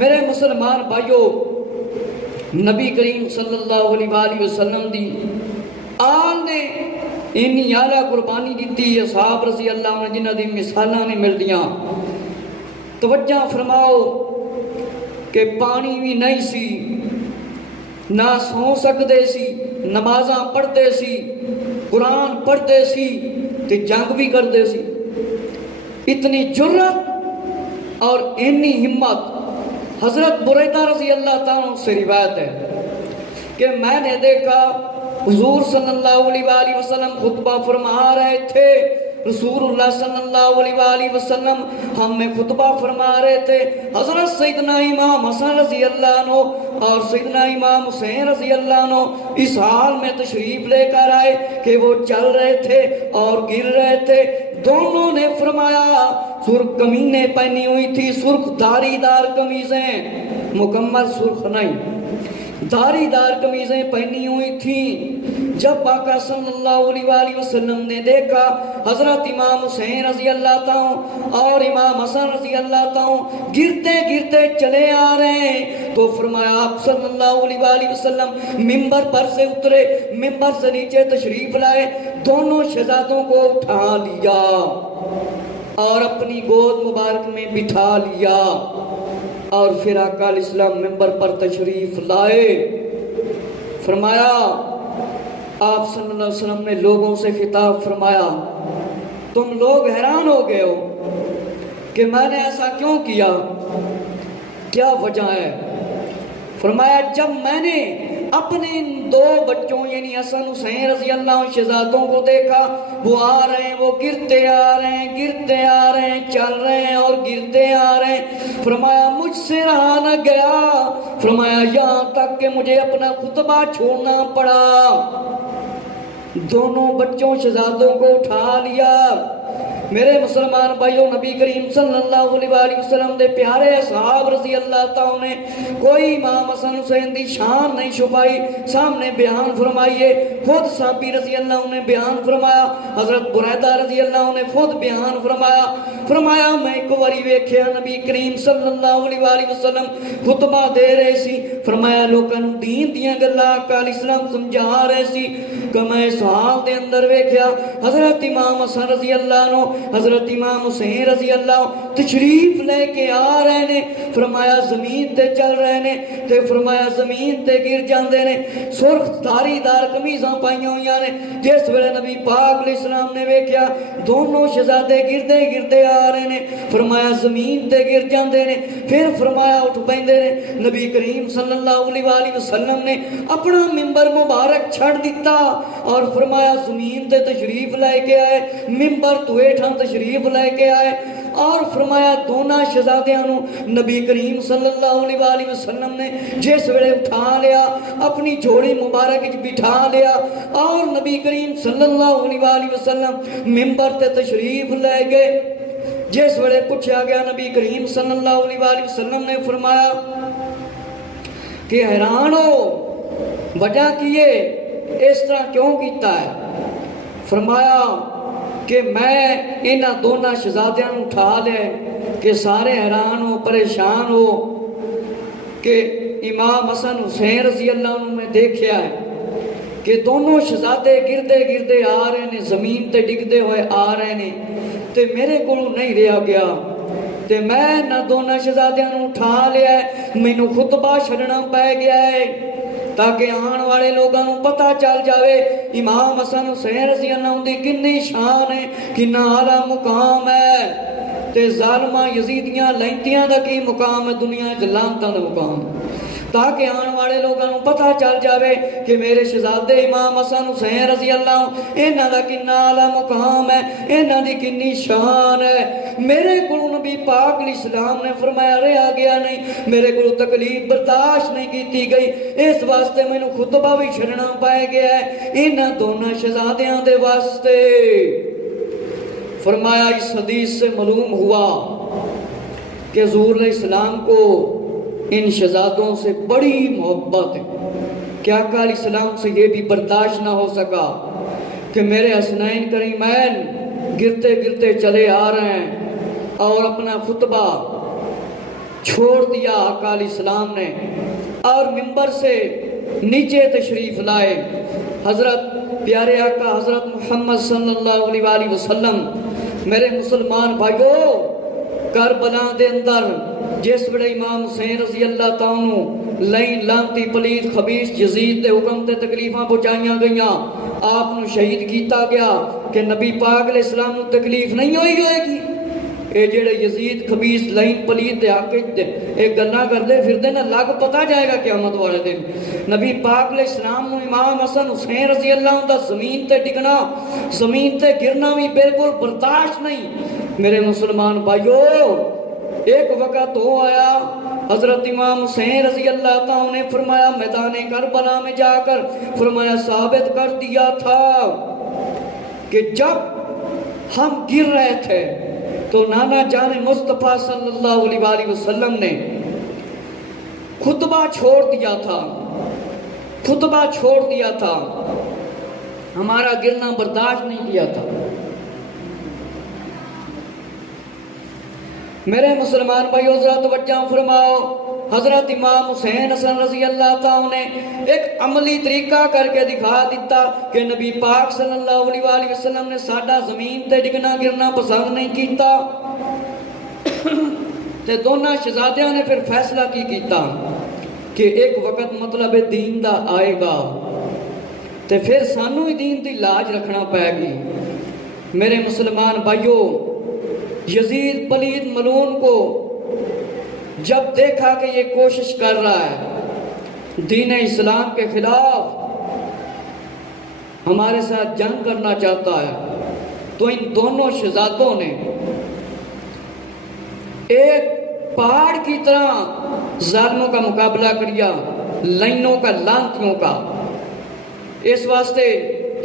میرے مسلمان بھائیو، نبی کریم صلی اللہ علیہ وآلہ وسلم دی آل نے اینی اعلیٰ قربانی دیتی، اصحاب رضی اللہ عنہ جنہ دی مثالاں نے مل دیاں۔ توجہ فرماؤ کہ پانی بھی نہیں سی، نہ سو سکتے سی، نمازاں پڑھتے سی، قرآن پڑھتے سی تے جنگ بھی کرتے سی۔ اتنی جرت اور اتنی ہمت حضرت بریدہ رضی اللہ تعالیٰ سے روایت ہے کہ میں نے دیکھا حضور صلی اللہ علیہ وآلہ وسلم خطبہ فرما رہے تھے، رسول اللہ صلی اللہ علیہ وآلہ وسلم ہمیں خطبہ فرما رہے تھے، حضرت سیدنا امام حسن رضی اللہ عنہ اور سیدنا امام حسین رضی اللہ عنہ اس حال میں تشریف لے کر آئے کہ وہ چل رہے تھے اور گر رہے تھے۔ دونوں نے فرمایا، سرخ قمیضیں پہنی ہوئی تھی، سرخ دھاری دار قمیضیں، مکمل سرخ نہیں، دھاری دار قمیضیں پہنی ہوئی تھیں۔ جب آقا صلی اللہ علیہ وآلہ وسلم نے دیکھا حضرت امام حسین رضی اللہ تعالیٰ اور امام حسن رضی اللہ تعالیٰ گرتے گرتے چلے آ رہے ہیں تو فرمایا آپ صلی اللہ علیہ وآلہ وسلم منبر پر سے اترے، منبر سے نیچے تشریف لائے، دونوں شہزادوں کو اٹھا لیا اور اپنی گود مبارک میں بٹھا لیا، اور پھر آقا علیہ السلام منبر پر تشریف لائے۔ فرمایا آپ صلی اللہ علیہ وسلم نے لوگوں سے خطاب فرمایا، تم لوگ حیران ہو گئے ہو کہ میں نے ایسا کیوں کیا، کیا وجہ ہے؟ فرمایا جب میں نے اپنے ان دو بچوں یعنی حسن حسین رضی اللہ عنہ شہزادوں کو دیکھا، وہ آ رہے ہیں، وہ گرتے آ رہے ہیں، گرتے آ رہے ہیں، چل رہے ہیں اور گرتے آ رہے ہیں، فرمایا مجھ سے رہا نہ گیا، فرمایا یہاں تک کہ مجھے اپنا خطبہ چھوڑنا پڑا۔ دونوں بچوں شہزادوں کو اٹھا لیا۔ میرے مسلمان بھائیوں، نبی کریم صلی اللہ علیہ وآلہ وسلم دے پیارے اصحاب رضی اللہ تعالیٰ نے کوئی امام حسن حسین دی شان نہیں چھپائی، سامنے بیان فرمائیے۔ خود صحابی رضی اللہ عنہ نے بیان فرمایا، حضرت بریدہ رضی اللہ عنہ نے خود بیان فرمایا، فرمایا میں ایک واری ویکھیا نبی کریم صلی اللہ علیہ وآلہ وسلم خطبہ دے رہے سی، فرمایا لوکاں نوں دین دیاں گلاں آقا علیہ السلام سمجھا رہے سی کہ میں اس حال دے اندر ویکھیا حضرت امام حسن رضی اللہ عنہ، حضرت امام حسین رضی اللہ تشریف لے کے آ رہے نے، فرمایا زمین تے چل رہے نے تے فرمایا زمین تے گر جاندے نے، سرخ دھاری دار قمیضاں پائیاں ہوئیاں نے۔ جس ویلے نبی پاک علیہ السلام نے ویکھیا دونوں شہزادے گردے گردے آ رہے نے، فرمایا زمین تے گر جاندے نے، پھر فرمایا اٹھ پیندے نے۔ نبی کریم صلی اللہ علیہ وآلہ وسلم نے اپنا منبر مبارک چھڑ دیتا اور فرمایا زمین تے تشریف لے کے آئے، منبر تو ہیٹھاں تشریف لے کے آئے، اور فرمایا دونوں شہزادیاں نو نبی کریم صلی اللہ علیہ وآلہ وسلم نے جس ویلے اٹھا لیا اپنی جوڑی مبارک وچ بٹھا لیا، اور نبی کریم صلی اللہ علیہ وآلہ وسلم منبر تے تشریف لے گئے۔ جس ویلے پوچھا گیا نبی کریم صلی اللہ علیہ وآلہ وسلم نے فرمایا کہ حیران ہو، وجہ کیے اس طرح کیوں کیتا ہے؟ فرمایا کہ میں انہاں دونوں شہزادیاں اٹھا لے کہ سارے حیران ہو، پریشان ہو کہ امام حسن حسین رضی اللہ عنہ میں دیکھیا ہے کہ دونوں شہزادے گردے گردے آ رہے نے، زمین تے ڈگدے ہوئے آ رہے نے، تے میرے کولوں نہیں رہا گیا تے میں نہ دونوں شہزادیاں اٹھا لیا ہے، مینوں خطبہ چھڑنا پے گیا ہے تاکہ آن والے لوگوں کو پتہ چل جاوے امام حسن حسین رضی اللہ عنہ دی کنی شان ہے، کنا اعلیٰ مقام ہے، تے ظالمہ یزیدیاں لینتیاں دا کی مقام ہے، دنیا جلانتاں دا مقام، تاکہ آن والے لوگوں کو پتہ چل جاوے کہ میرے شہزادے امام حسن حسین رضی اللہ عنہ انہاں دا کنا اعلیٰ مقام ہے، انہاں دی کنی شان ہے۔ میرے کو نبی پاک علیہ السلام نے فرمایا رہا گیا نہیں، میرے کو تکلیف برداشت نہیں کیتی گئی، اس واسطے میں نے خطبہ بھی چھڑنا پائے گیا ہے انہاں دونوں شہزادیاں دے واسطے۔ فرمایا اس حدیث سے معلوم ہوا کہ حضور علیہ السلام کو ان شہزادوں سے بڑی محبت ہے، کہ آقا علیہ السلام سے یہ بھی برداشت نہ ہو سکا کہ میرے حسنین کریمین گرتے گرتے چلے آ رہے ہیں اور اپنا خطبہ چھوڑ دیا آقا علیہ السلام نے، اور منبر سے نیچے تشریف لائے۔ حضرت پیارے آقا حضرت محمد صلی اللہ علیہ وآلہ وسلم، میرے مسلمان بھائیو، کربلا دے اندر جس ویلے امام حسین رضی اللہ تعالیٰ لائن لانتی پلیت خبیث یزید دے حکم تے تکلیفاں پہنچائیاں گئیاں، آپ نو شہید کیتا گیا کہ نبی پاک علیہ السلام نو تکلیف نہیں ہوئے گی؟ اے جڑے یزید خبیث لائن پلیت دے حق ایک گلاں کردے پھردے نہ لگ پتہ جائے گا قیامت والے دن۔ نبی پاک علیہ السلام نو امام حسن حسین رضی اللہ عنہ دا زمین تے ڈگنا، زمین تے گرنا بھی بالکل برداشت نہیں۔ میرے مسلمان بھائیو، ایک وقت ہو آیا حضرت امام حسین رضی اللہ تعالیٰ نے فرمایا میدان کربلا میں جا کر فرمایا ثابت کر دیا تھا کہ جب ہم گر رہے تھے تو نانا جان مصطفیٰ صلی اللہ علیہ وآلہ وسلم نے خطبہ چھوڑ دیا تھا، خطبہ چھوڑ دیا تھا، ہمارا گرنا برداشت نہیں کیا تھا۔ میرے مسلمان بھائیو ذرا توجہ فرماؤ، حضرت امام حسین حسن رضی اللہ تعالیٰ نے ایک عملی طریقہ کر کے دکھا دیتا کہ نبی پاک صلی اللہ علیہ وآلہ وسلم نے ساڈا زمین تے ڈگنا گرنا پسند نہیں کیتا۔ تے دونوں شہزادیاں نے پھر فیصلہ کی کیتا کہ ایک وقت مطلب دین دا آئے گا تے پھر سانو ہی دین دی لاج رکھنا پائے گی۔ میرے مسلمان بھائیو، یزید پلید ملعون کو جب دیکھا کہ یہ کوشش کر رہا ہے دین اسلام کے خلاف ہمارے ساتھ جنگ کرنا چاہتا ہے، تو ان دونوں شہزادوں نے ایک پہاڑ کی طرح ظالموں کا مقابلہ کیا، لائنوں کا، لانتیوں کا۔ اس واسطے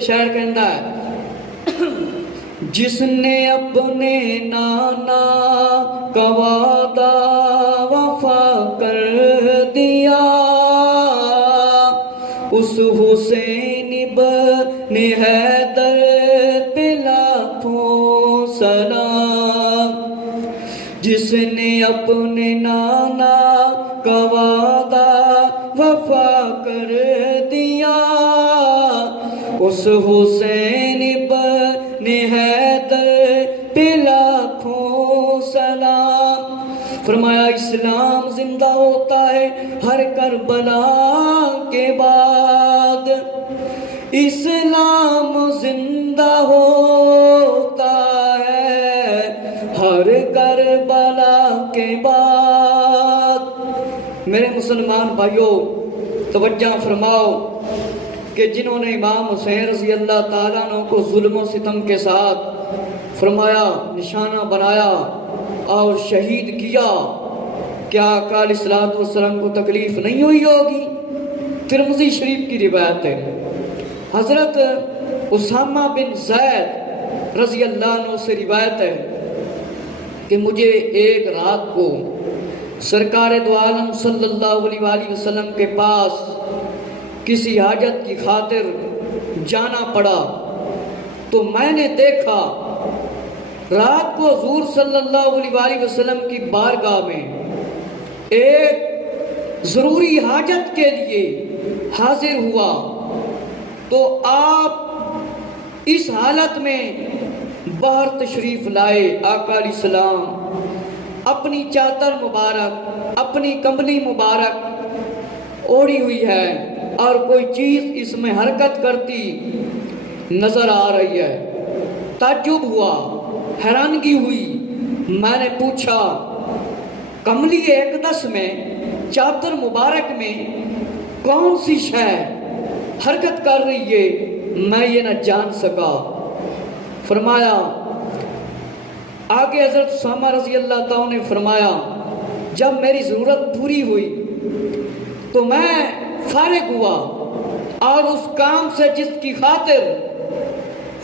شاعر کہندا ہے جس نے اپنے نانا کا وعدہ وفا کر دیا، اس حسین ابن حیدر پہ لاکھوں سلام۔ جس نے اپنے نانا کا وعدہ وفا کر دیا، اس حسین ابن حیدر پہ لاکھوں سلام۔ فرمایا اسلام زندہ ہوتا ہے ہر کربلا کے بعد، اسلام زندہ ہوتا ہے ہر کربلا کے بعد۔ میرے مسلمان بھائیوں توجہ فرماؤ کہ جنہوں نے امام حسین رضی اللہ تعالیٰ عنہ کو ظلم و ستم کے ساتھ فرمایا، نشانہ بنایا اور شہید کیا، کیا آقا علیہ الصلوۃ والسلام کو تکلیف نہیں ہوئی ہوگی؟ ترمذی شریف کی روایت ہے، حضرت اسامہ بن زید رضی اللہ عنہ سے روایت ہے کہ مجھے ایک رات کو سرکار دو عالم صلی اللہ علیہ وآلہ وسلم کے پاس کسی حاجت کی خاطر جانا پڑا، تو میں نے دیکھا رات کو حضور صلی اللہ علیہ وآلہ وسلم کی بارگاہ میں ایک ضروری حاجت کے لیے حاضر ہوا، تو آپ اس حالت میں باہر تشریف لائے۔ آقا علیہ السلام اپنی چادر مبارک، اپنی کمبلی مبارک اوڑھی ہوئی ہے اور کوئی چیز اس میں حرکت کرتی نظر آ رہی ہے۔ تعجب ہوا، حیرانگی ہوئی۔ میں نے پوچھا کملی اقدس میں، چادر مبارک میں کون سی شے حرکت کر رہی ہے؟ میں یہ نہ جان سکا۔ فرمایا آگے حضرت اسامہ رضی اللہ تعالیٰ نے فرمایا جب میری ضرورت پوری ہوئی تو میں فارغ ہوا اور اس کام سے جس کی خاطر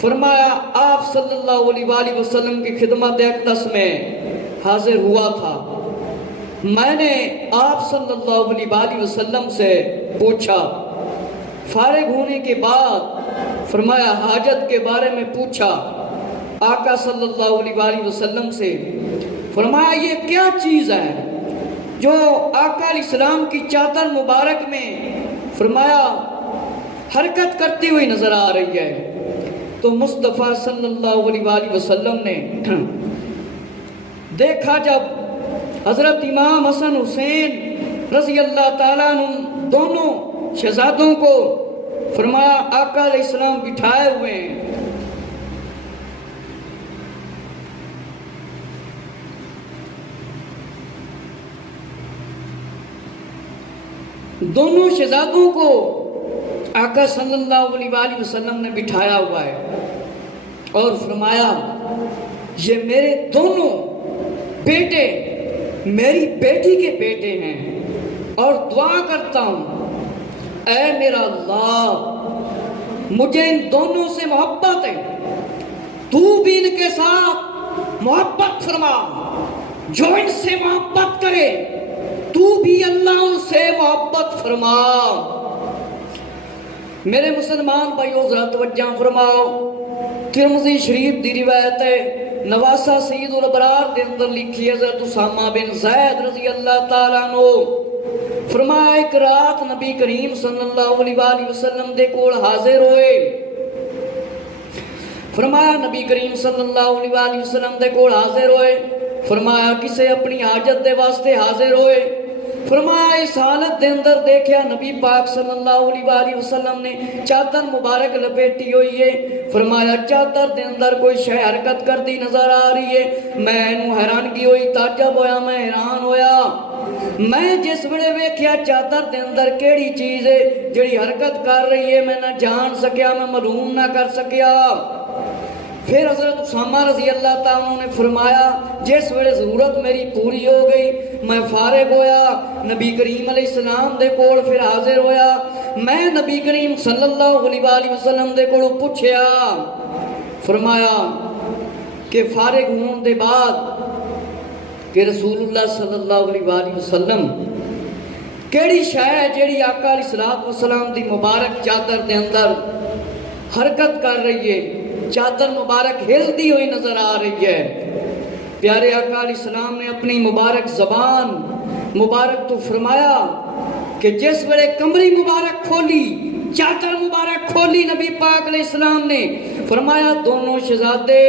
فرمایا آپ صلی اللہ علیہ وآلہ وسلم کی خدمت اقدس میں حاضر ہوا تھا، میں نے آپ صلی اللہ علیہ وآلہ وسلم سے پوچھا۔ فارغ ہونے کے بعد فرمایا حاجت کے بارے میں پوچھا آقا صلی اللہ علیہ وآلہ وسلم سے، فرمایا یہ کیا چیز ہے جو آقا علیہ السلام کی چادر مبارک میں فرمایا حرکت کرتی ہوئی نظر آ رہی ہے؟ تو مصطفیٰ صلی اللہ علیہ وآلہ وسلم نے دیکھا جب حضرت امام حسن حسین رضی اللہ تعالیٰ عنہ دونوں شہزادوں کو فرمایا آقا علیہ السلام بٹھائے ہوئے ہیں، دونوں شہزادوں کو آقا صلی اللہ علیہ وآلہ وسلم نے بٹھایا ہوا ہے اور فرمایا یہ میرے دونوں بیٹے میری بیٹی کے بیٹے ہیں، اور دعا کرتا ہوں اے میرا اللہ مجھے ان دونوں سے محبت ہے، تو بھی ان کے ساتھ محبت فرما، جو ان سے محبت کرے تو بھی اللہ ان سے محبت فرما۔ میرے مسلمان بھائیو ذرا توجہ فرماؤ، ترمذی شریف دی روایت ہے نواسا سید الابرار دے اندر لکھی حضرت اسامہ بن زید رضی اللہ تعالیٰ عنہ فرمایا ایک رات نبی کریم صلی اللہ علیہ وآلہ وسلم دے کول حاضر ہوئے. فرمایا نبی کریم صلی اللہ علیہ وآلہ وسلم دے کول حاضر ہوئے. فرمایا کسے اپنی حاجت دے واسطے حاضر ہوئے. فرمایا اس حالت دے اندر دیکھیا نبی پاک صلی اللہ علیہ وآلہ وسلم نے چادر مبارک لپیٹی ہوئی ہے. فرمایا چادر دے اندر کوئی شے حرکت کرتی نظر آ رہی ہے. میں حیرانگی ہوئی, تعجب ہویا, میں حیران ہویا. میں جس ویلے ویکھیا چادر دے اندر کیڑی چیز ہے جڑی حرکت کر رہی ہے میں نہ جان سکیا, میں معلوم نہ کر سکیا. پھر حضرت اسامہ رضی اللہ تعالیٰ نے فرمایا جس ویلے ضرورت میری پوری ہو گئی میں فارغ ہویا, نبی کریم علیہ السلام دے کول پھر حاضر ہویا. میں نبی کریم صلی اللہ علیہ وآلہ وسلم دے کول پوچھیا. فرمایا کہ فارغ ہون دے بعد کہ رسول اللہ صلی اللہ علیہ وآلہ وسلم کیڑی شے ہے جیڑی آقا علیہ الصلوۃ والسلام دی مبارک چادر دے اندر حرکت کر رہی ہے, چادر مبارک ہلتی ہوئی نظر آ رہی ہے. پیارے آقا علیہ السلام نے اپنی مبارک زبان مبارک تو فرمایا کہ جس ویلے کمری مبارک کھولی, چادر مبارک کھولی نبی پاک علیہ السلام نے, فرمایا دونوں شہزادے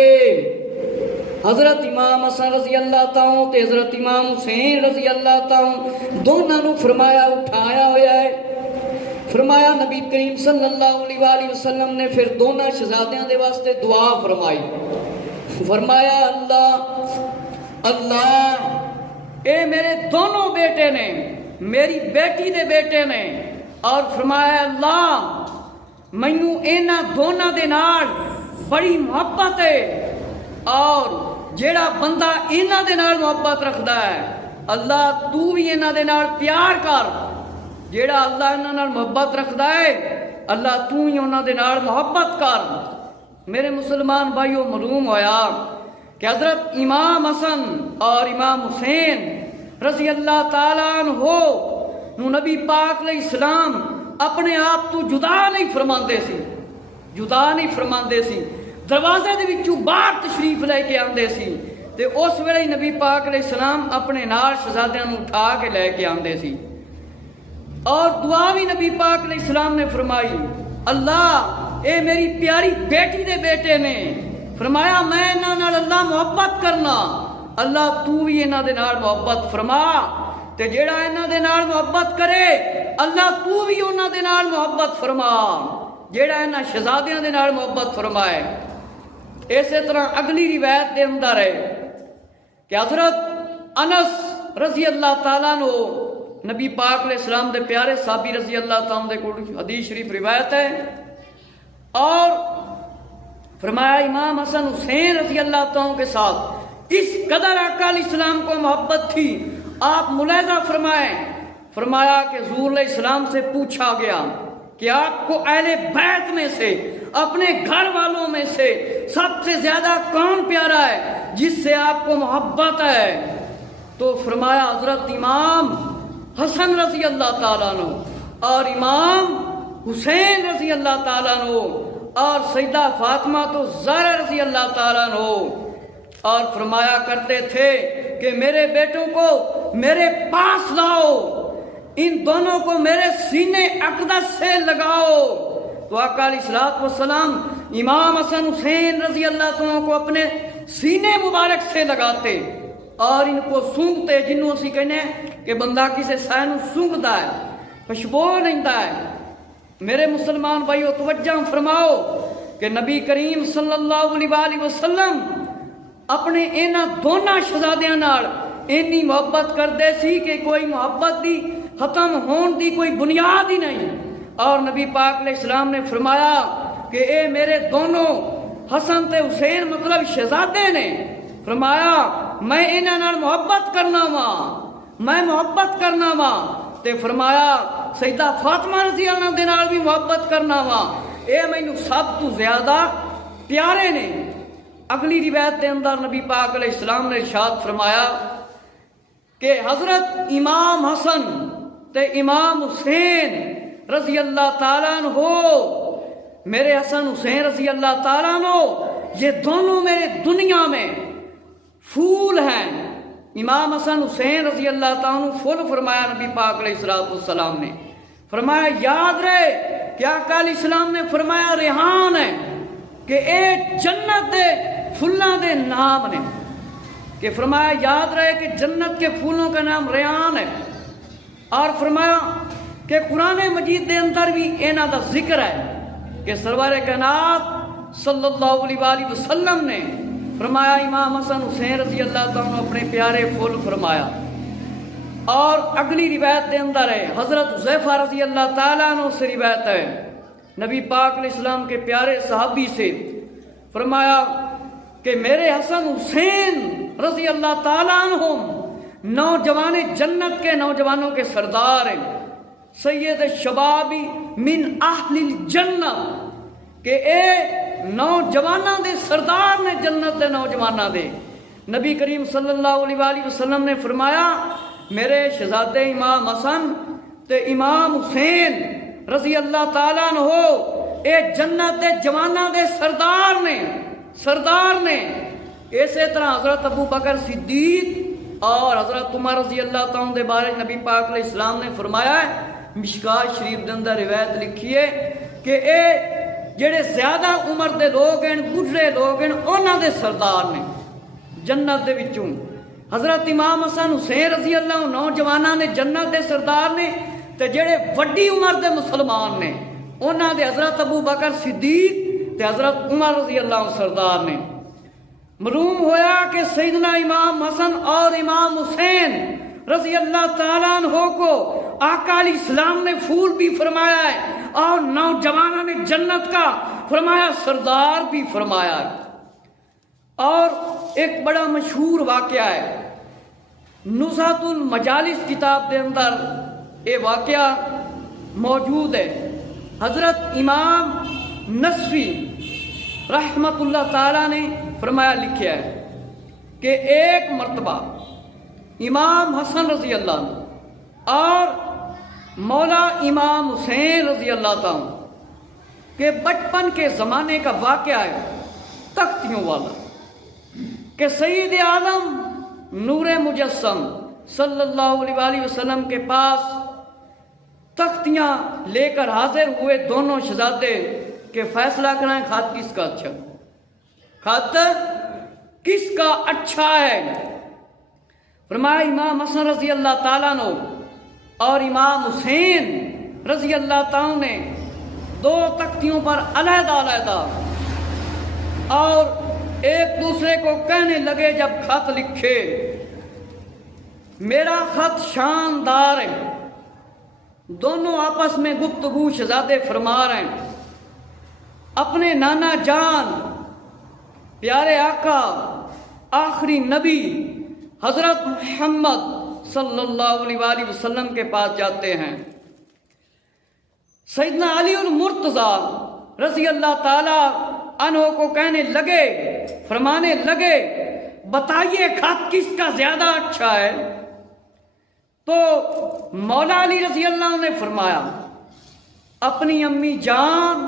حضرت امام حسن رضی اللہ تعالیٰ تے حضرت امام حسین رضی اللہ تعالیٰ دونوں نے فرمایا اٹھایا ہویا ہے. فرمایا نبی کریم صلی اللہ علیہ وآلہ وسلم نے پھر دونوں شہزادیاں دے واسطے دعا فرمائی. فرمایا اللہ اللہ اے میرے دونوں بیٹے نے, میری بیٹی دے بیٹے نے, اور فرمایا اللہ مینوں انہاں دونوں دے نال بڑی محبت ہے, اور جیڑا بندہ انہاں دے نال محبت رکھدا ہے اللہ تو بھی انہاں دے نال پیار کر. جیڑا اللہ انہاں نال محبت رکھدا ہے اللہ تو ہی انہاں دے نال محبت کر. میرے مسلمان بھائیو معلوم ہویا کہ حضرت امام حسن اور امام حسین رضی اللہ تعالیٰ عنہ نو نبی پاک علیہ السلام اپنے آپ تو جدا نہیں فرماندے سی, جدا نہیں فرماندے سی. دروازے دے وچوں باہر تشریف لے کے آندے سی تے اس ویلے نبی پاک علیہ السلام اپنے نال شہزادیاں نو اٹھا کے لے کے آندے سی. اور دعا بھی نبی پاک علیہ السلام نے فرمائی اللہ اے میری پیاری بیٹی دے بیٹے نے, فرمایا میں انہاں نال اللہ محبت کرنا, اللہ تو بھی انہاں دے نال محبت فرما. تے جیڑا انہاں دے نال محبت کرے اللہ تو بھی انہاں دے نال محبت فرما, جیڑا انہاں شہزادیاں دے نال محبت فرمائے. اسی طرح اگلی روایت دے اندر ہے کہ حضرت انس رضی اللہ تعالیٰ عنہ نبی پاک علیہ السلام دے پیارے صحابی رضی اللہ تعالیٰ دے کول حدیث شریف روایت ہے, اور فرمایا امام حسن حسین رضی اللہ تعالیٰ کے ساتھ اس قدر آقا علیہ السلام کو محبت تھی. آپ ملاحظہ فرمائیں, فرمایا کہ حضور علیہ السلام سے پوچھا گیا کہ آپ کو اہل بیت میں سے اپنے گھر والوں میں سے سب سے زیادہ کون پیارا ہے جس سے آپ کو محبت ہے؟ تو فرمایا حضرت امام حسن رضی اللہ تعالیٰ عنہ اور امام حسین رضی اللہ تعالیٰ عنہ اور سیدہ فاطمہ تو زہرا رضی اللہ تعالیٰ عنہ. اور فرمایا کرتے تھے کہ میرے بیٹوں کو میرے پاس لاؤ, ان دونوں کو میرے سینے اقدس سے لگاؤ. تو آقا علیہ الصلوۃ والسلام امام حسن حسین رضی اللہ عنہ کو اپنے سینے مبارک سے لگاتے اور ان کو سونگتے, جنوں اسی کہنے کہ بندہ کسے سائے نو سونگدا ہے, خوشبو لیندا ہے. میرے مسلمان بھائیو توجہ فرماؤ کہ نبی کریم صلی اللہ علیہ وآلہ وسلم اپنے انہاں دونوں شہزادیاں نال اینی محبت کردے سی کہ کوئی محبت دی ختم ہون دی کوئی بنیاد ہی نہیں. اور نبی پاک علیہ السلام نے فرمایا کہ اے میرے دونوں حسن تے حسین مطلب شہزادے نے, فرمایا میں انہاں نال محبت کرنا وا, میں محبت کرنا وا. تے فرمایا سیدہ فاطمہ رضی اللہ عنہا دے نال بھی محبت کرنا وا, اے مینوں سب تو زیادہ پیارے نے. اگلی روایت دے اندر نبی پاک علیہ السلام نے ارشاد فرمایا کہ حضرت امام حسن تے امام حسین رضی اللہ تعالیٰ عنہ, میرے حسن حسین رضی اللہ تعالیٰ عنہ, یہ دونوں میرے دنیا میں پھول ہیں. امام حسن حسین رضی اللہ تعالیٰ عنہ پھول فرمایا نبی پاک علیہ السلام نے. فرمایا یاد رہے کہ آقا علیہ السلام نے فرمایا ریحان ہے کہ اے جنت دے پھلاں دے نام نے. کہ فرمایا یاد رہے کہ جنت کے پھولوں کا نام ریحان ہے. اور فرمایا کہ قرآن مجید دے اندر بھی انہاں دا ذکر ہے کہ سرور کائنات صلی اللہ علیہ وآلہ وسلم نے فرمایا امام حسن حسین رضی اللہ تعالیٰ اپنے پیارے پھول فرمایا. اور اگلی روایت دے اندر ہے حضرت حذیفہ رضی اللہ تعالیٰ عنہ سے روایت ہے نبی پاک علیہ السلام کے پیارے صحابی سے. فرمایا کہ میرے حسن حسین رضی اللہ تعالیٰ عنہم نوجوان جنت کے نوجوانوں کے سردار ہیں. سید شبابی من اہل الجنہ کہ اے نوجوانوں دے سردار نے جنت دے نوجوانوں دے. نبی کریم صلی اللہ علیہ وآلہ وسلم نے فرمایا میرے شہزادے امام حسن تے امام حسین رضی اللہ تعالیٰ عنہ اے جنت دے جوانوں دے سردار نے. اسی طرح حضرت ابو بکر صدیق اور حضرت عمر رضی اللہ تعالیٰ دے بارے نبی پاک علیہ السلام نے فرمایا ہے مشکات شریف دے اندر روایت لکھی ہے کہ اے جڑے زیادہ عمر دے لوگ ہیں بڈھے لوگ ہیں انہاں دے سردار نے جنت دے وچوں. حضرت امام حسن حسین رضی اللہ عنہ نوجواناں نے جنت دے سردار نے تے جڑے وڈی عمر دے مسلمان نے انہاں دے حضرت ابو بکر صدیق تے حضرت عمر رضی اللہ عنہ سردار نے. معلوم ہوا کہ سیدنا امام حسن اور امام حسین رضی اللہ تعالیٰ عنہ کو آقا علیہ السلام نے پھول بھی فرمایا ہے اور نوجوانوں نے جنت کا فرمایا سردار بھی فرمایا ہے. اور ایک بڑا مشہور واقعہ ہے نزہۃ المجالس کتاب دے اندر یہ واقعہ موجود ہے. حضرت امام نصفی رحمت اللہ تعالیٰ نے فرمایا لکھا ہے کہ ایک مرتبہ امام حسن رضی اللہ عنہ اور مولا امام حسین رضی اللہ تعالیٰ کے بچپن کے زمانے کا واقعہ ہے تختیوں والا کہ سید عالم نور مجسم صلی اللہ علیہ وآلہ وسلم کے پاس تختیاں لے کر حاضر ہوئے دونوں شہزادے کہ فیصلہ کرائیں خط کس کا اچھا خط کس کا اچھا ہے. فرمایا امام حسن رضی اللہ تعالیٰ عنہ اور امام حسین رضی اللہ تعالیٰ نے دو تختیوں پر علیحدہ علیحدہ اور ایک دوسرے کو کہنے لگے جب خط لکھے میرا خط شاندار ہے. دونوں آپس میں گفتگو شہزادے فرما رہے ہیں اپنے نانا جان پیارے آقا آخری نبی حضرت محمد صلی اللہ علیہ وآلہ وسلم کے پاس جاتے ہیں. سیدنا علی المرتضی رضی اللہ تعالی عنہ کو کہنے لگے فرمانے لگے بتائیے خط کس کا زیادہ اچھا ہے. تو مولا علی رضی اللہ عنہ نے فرمایا اپنی امی جان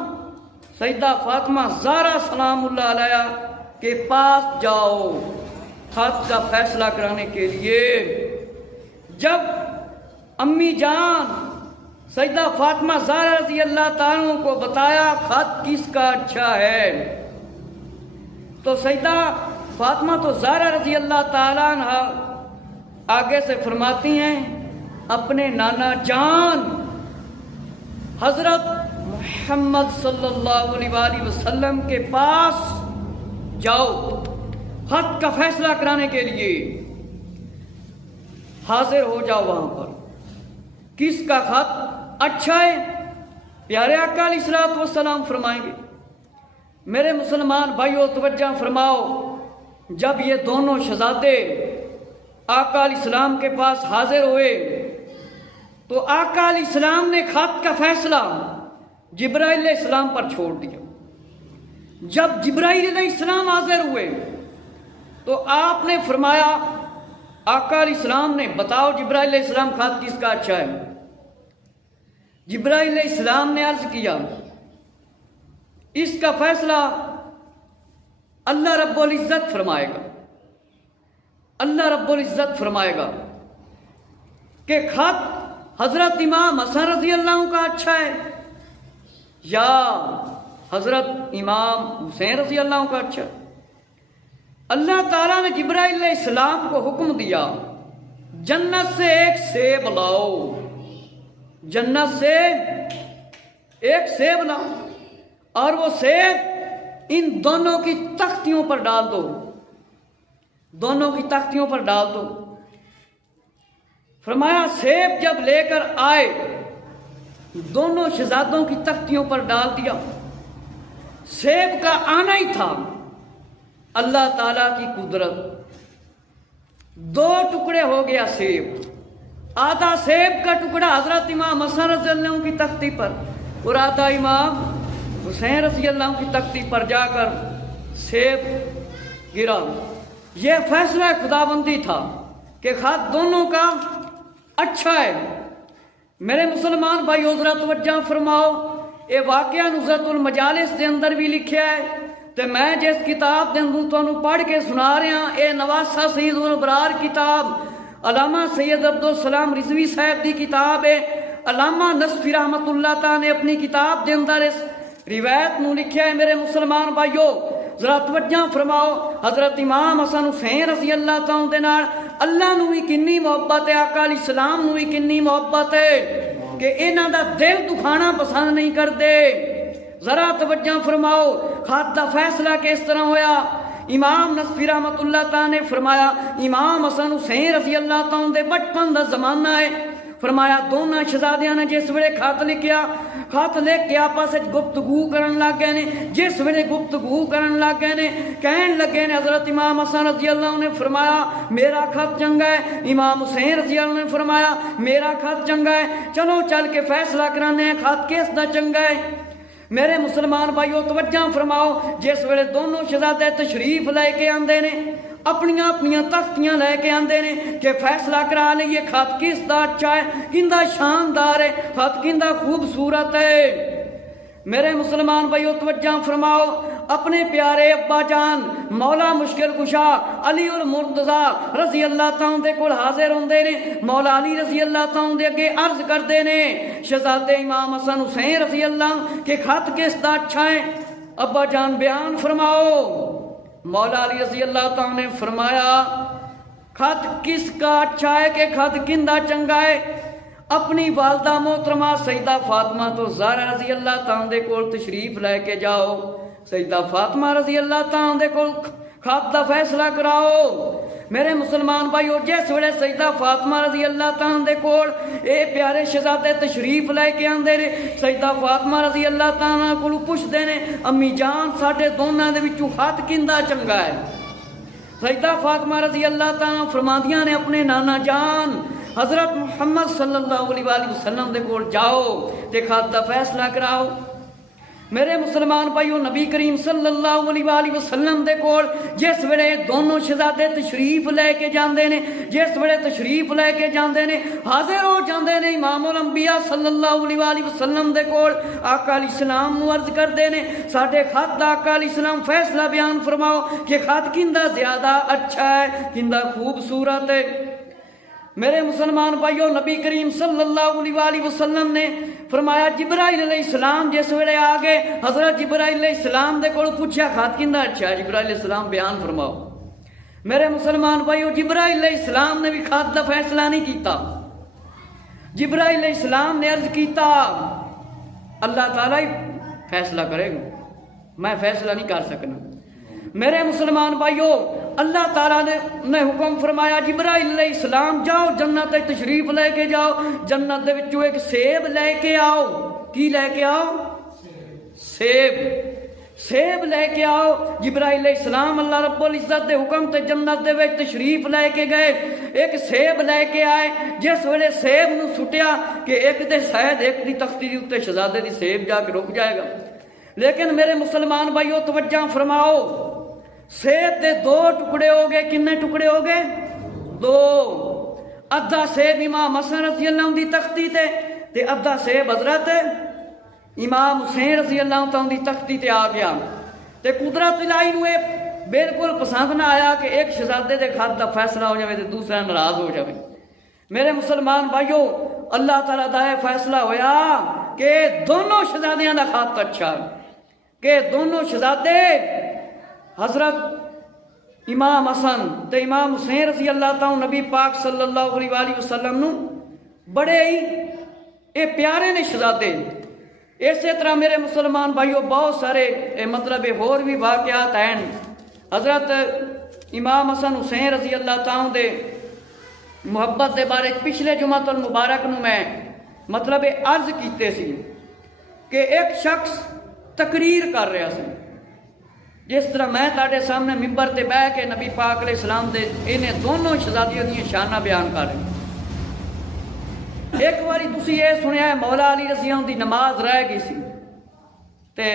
سیدہ فاطمہ زہرا سلام اللہ علیہ کے پاس جاؤ خط کا فیصلہ کرانے کے لیے. جب امی جان سیدہ فاطمہ زہرا رضی اللہ تعالیٰ کو بتایا خط کس کا اچھا ہے تو سیدہ فاطمہ تو زہرا رضی اللہ تعالیٰ عنہ آگے سے فرماتی ہیں اپنے نانا جان حضرت محمد صلی اللہ علیہ وآلہ وسلم کے پاس جاؤ خط کا فیصلہ کرانے کے لیے حاضر ہو جاؤ. وہاں پر کس کا خط اچھا ہے پیارے آقا علیہ الصلوۃ والسلام فرمائیں گے میرے مسلمان بھائیو توجہ فرماؤ. جب یہ دونوں شہزادے آقا علیہ السلام کے پاس حاضر ہوئے تو آقا علیہ السلام نے خط کا فیصلہ جبرائیل علیہ السلام پر چھوڑ دیا. جب جبرائیل علیہ السلام حاضر ہوئے تو آپ نے فرمایا آقا علیہ السلام نے بتاؤ جبرائیل علیہ السلام خط کس کا اچھا ہے. جبرائیل علیہ السلام نے عرض کیا اس کا فیصلہ اللہ رب العزت فرمائے گا. اللہ رب العزت فرمائے گا کہ خط حضرت امام حسن رضی اللہ عنہ کا اچھا ہے یا حضرت امام حسین رضی اللہ عنہ کا اچھا ہے؟ اللہ تعالیٰ نے جبرائیل علیہ السلام کو حکم دیا جنت سے ایک سیب لاؤ، جنت سے ایک سیب لاؤ اور وہ سیب ان دونوں کی تختیوں پر ڈال دو، دونوں کی تختیوں پر ڈال دو۔ فرمایا سیب جب لے کر آئے دونوں شہزادوں کی تختیوں پر ڈال دیا۔ سیب کا آنا ہی تھا اللہ تعالیٰ کی قدرت، دو ٹکڑے ہو گیا سیب، آدھا سیب کا ٹکڑا حضرت امام حسن رضی اللہ عنہ کی تختی پر اور آدھا امام حسین رضی اللہ عنہ کی تختی پر جا کر سیب گرا۔ یہ فیصلہ خداوندی تھا کہ خط دونوں کا اچھا ہے۔ میرے مسلمان بھائی ذرا توجہ فرماؤ، یہ واقعہ نزہت المجالس دے اندر بھی لکھیا ہے تے میں جس کتاب دے اندر تانوں پڑھ کے سنا رہا ہاں، اے نواسہ سید الابرار کتاب علامہ سید عبدالسلام رضوی صاحب دی کتاب ہے۔ علامہ نصفی رحمت اللہ تعالی نے اپنی کتاب دے اندر اس روایت نو لکھیا ہے۔ میرے مسلمان بھائیو ذرا توجہ فرماؤ، حضرت امام حسن حسین رضی اللہ تعالی دے نال اللہ نو بھی کنی محبت ہے، آقا علیہ السلام نو بھی کنی محبت ہے کہ انہاں دا دل دکھانا پسند نہیں کرتے۔ ذرا توجہ فرماؤ، خط دا فیصلہ کس طرح ہویا؟ امام نصفی رحمت اللہ تعالی نے فرمایا امام حسن حسین رضی اللہ تعالی دے بچپن دا زمانہ ہے۔ فرمایا دونوں شہزادیاں نے جس ویلے خط لکھیا، خط لکھ کے آپس وچ گفتگو کرن لگ گئے نے۔ جس ویلے گفتگو کرن لگ گئے نے کہن لگے نے حضرت امام حسن رضی اللہ عنہ نے فرمایا میرا خط چنگا ہے، امام حسین رضی اللہ عنہ نے فرمایا میرا خط چنگا ہے، چلو چل کے فیصلہ کرانے ہیں خط کس دا چنگا ہے۔ میرے مسلمان بھائیو توجہ فرماؤ، جس ویلے دونوں شہزادے تشریف لے کے آندے نے، اپنیاں اپنیاں تختیاں لے کے آندے نے کہ فیصلہ کرا لئیے خط کس دا اچھا ہے، کندہ شاندار ہے، خط کندہ خوبصورت ہے۔ میرے مسلمان بھائیو توجہ فرماؤ، اپنے پیارے ابا جان مولا مشکل کشا علی المرتضی رضی اللہ تعالیٰ دے کول حاضر ہوندے نے، مولا علی رضی اللہ تعالیٰ دے اگے عرض کردے نے شہزادے امام حسن حسین رضی اللہ کہ خط کس دا اچھا ہے؟ ابا جان بیان فرماؤ۔ مولا علی رضی اللہ تعالیٰ نے فرمایا خط کس کا اچھا ہے کہ خط کندہ چنگا ہے؟ اپنی والدہ محترمہ سیدہ فاطمہ تو زہرا رضی اللہ تعالیٰ دے کول تشریف لے کے جاؤ، سیدہ فاطمہ رضی اللہ تعالیٰ دے کول خط دا فیصلہ کراؤ۔ میرے مسلمان بھائیو جس ویلے سیدہ فاطمہ رضی اللہ تعالیٰ دے کول اے پیارے شہزادے تشریف لے کے آندے نے، سیدہ فاطمہ رضی اللہ تعالیٰ کولو پوچھدے نے امی جان ساڈے دونوں دے وچوں خط کیندا چنگا ہے؟ سیدہ فاطمہ رضی اللہ تعالیٰ فرماندیاں نے اپنے نانا جان حضرت محمد صلی اللہ علیہ وآلہ وسلم دے کول جاؤ تے خط دا فیصلہ کراؤ۔ میرے مسلمان بھائیو نبی کریم صلی اللہ علیہ وآلہ وسلم دے کول جس ویلے دونوں شہزادے تشریف لے کے جاندے نے، جس ویلے تشریف لے کے جاندے نے حاضر ہو جاندے نے امام الانبیاء صلی اللہ علیہ وآلہ وسلم دے کول آقا علیہ السلام نو عرض کردے نے ساڈے خط دا آقا علیہ السلام فیصلہ بیان فرماؤ کہ خط کندہ زیادہ اچھا ہے، کندہ خوبصورت ہے۔ میرے مسلمان بھائیو نبی کریم صلی اللہ علیہ وآلہ وسلم نے فرمایا جبرائیل علیہ السلام جس ویلے آگے حضرت جبرائیل علیہ السلام دے کول پوچھا خط کندہ اچھا ہے؟ جبرائیل علیہ السلام بیان فرماؤ۔ میرے مسلمان بھائیو جبرائیل علیہ السلام نے بھی خط دا فیصلہ نہیں کیتا، جبرائیل علیہ السلام نے عرض کیتا اللہ تعالیٰ ہی فیصلہ کرے گا، میں فیصلہ نہیں کر سکنا۔ میرے مسلمان بھائیو اللہ تعالیٰ نے حکم فرمایا جبرائیل علیہ السلام جاؤ جنت تشریف لے کے جاؤ، جنت دے وچوں ایک سیب لے کے آؤ۔ کی لے کے آؤ؟ سیب، سیب لے کے آؤ۔ جبرائیل علیہ السلام اللہ رب العزت دے حکم تے جنت دے وچ تشریف لے کے گئے، ایک سیب لے کے آئے۔ جس ویلے سیب نو سٹیا کہ ایک دے شاید ایک دی تختی دی اُتے شہزادے دی سیب جا کے رک جائے گا، لیکن میرے مسلمان بھائیو توجہ فرماؤ سیب دے دو ٹکڑے ہو گئے۔ کنے ٹکڑے ہو گئے؟ دو۔ ادھا سیب امام حسن رضی اللہ عنہ دی تختی تے ادھا سیب حضرت امام حسین رضی اللہ عنہ دی تختی تے آ گیا۔ تے قدرت الہی نو بالکل پسند نہ آیا کہ ایک شہزادے دے خط دا فیصلہ ہو جائے تو دوسرا ناراض ہو جائے۔ میرے مسلمان بھائیو، اللہ تعالیٰ دا یہ فیصلہ ہویا کہ دونوں شہزادیاں دا خط اچھا ہے، کہ دونوں شہزادے حضرت امام حسن تے امام حسین رضی اللہ تعالیٰ نبی پاک صلی اللہ علیہ وآلہ وسلم نو بڑے ہی اے پیارے نے شہزادے۔ اسی طرح میرے مسلمان بھائیو بہت سارے مطلب اور بھی واقعات ہیں۔ حضرت امام حسن حسین رضی اللہ تعالیٰ دے محبت دے بارے پچھلے جمعۃ المبارک نو میں مطلب عرض کیتے سی کہ ایک شخص تقریر کر رہا سی، جس طرح میں تاڑے سامنے ممبر تے بہ کے نبی پاک علیہ السلام دے انہیں دونوں شہزادیوں دی شانہ بیان کر رہے ہیں۔ ایک باری تسی یہ سنیا ہے مولا علی رضی اللہ عنہ دی نماز رہ گئی سی تے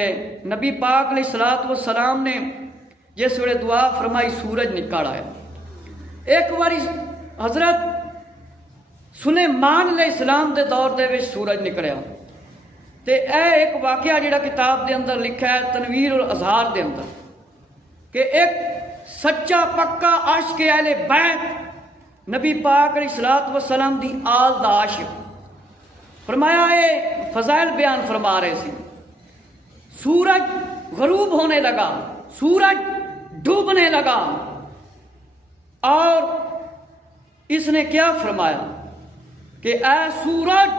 نبی پاک علیہ السلام نے جس ویلے دعا فرمائی سورج نکل آیا۔ ایک باری حضرت سلیمان علیہ السلام دے دور دے وچ سورج نکلیا تے اے ایک واقعہ جڑا کتاب دے اندر لکھا ہے تنویر الاظہار دے اندر کہ ایک سچا پکا عاشق اہل بیت نبی پاک علیہ السلام دی آل دا عاشق فرمایا اے فضائل بیان فرما رہے سی، سورج غروب ہونے لگا، سورج ڈوبنے لگا، اور اس نے کیا فرمایا کہ اے سورج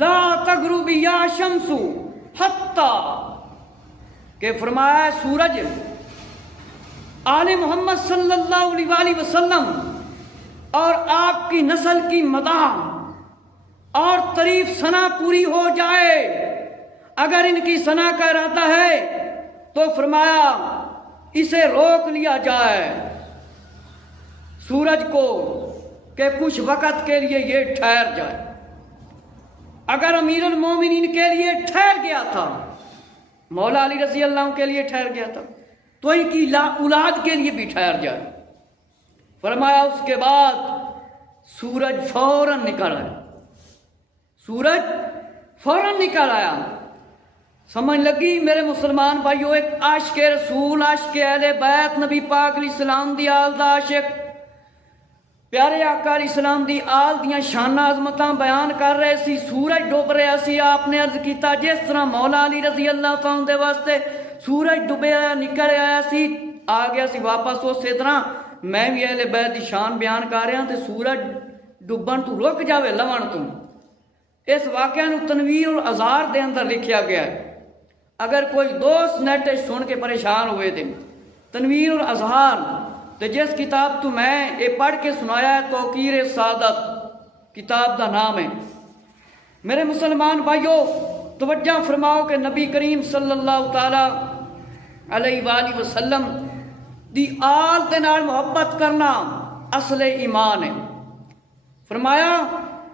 لا تغربی یا شمس حتی، کہ فرمایا ہے سورج آل محمد صلی اللہ علیہ وآلہ وسلم اور آپ کی نسل کی مداح اور تعریف ثنا پوری ہو جائے، اگر ان کی ثنا کا ارادہ ہے تو فرمایا اسے روک لیا جائے سورج کو کہ کچھ وقت کے لیے یہ ٹھہر جائے۔ اگر امیر المومنین کے لیے ٹھہر گیا تھا، مولا علی رضی اللہ عنہ کے لیے ٹھہر گیا تھا، تو ان کی اولاد کے لیے بھی ٹھہر جائے۔ فرمایا اس کے بعد سورج فوراً نکل آیا، سورج فوراً نکل آیا۔ سمجھ لگی میرے مسلمان بھائیو، ایک عاشق رسول، عاشق اہل بیت نبی پاک علیہ السلام دی آل دا عاشق، پیارے آقا علیہ السلام دی آل دیاں شانہ عظمتاں بیان کر رہے سی، سورج ڈوب رہا سی۔ آپ نے عرض کیتا جس طرح مولا علی رضی اللہ تعالیٰ دے واسطے سورج ڈوبے آیا نکل آیا سی آ گیا سی واپس، اسی طرح میں بھی اہل بیت دی شان بیان کر رہا تے سورج ڈوبن تو رک جاوے لون تو۔ اس واقعہ نو تنویر الاظہار دے اندر لکھیا گیا ہے، اگر کوئی دوست نیٹ سن کے پریشان ہوئے تھے تنویر الاظہار تو جس کتاب تو میں یہ پڑھ کے سنایا ہے توقیر سعادت کتاب دا نام ہے۔ میرے مسلمان بھائیو توجہ فرماؤ کہ نبی کریم صلی اللہ تعالی علیہ وآلہ وسلم دی آل دے نال محبت کرنا اصل ایمان ہے۔ فرمایا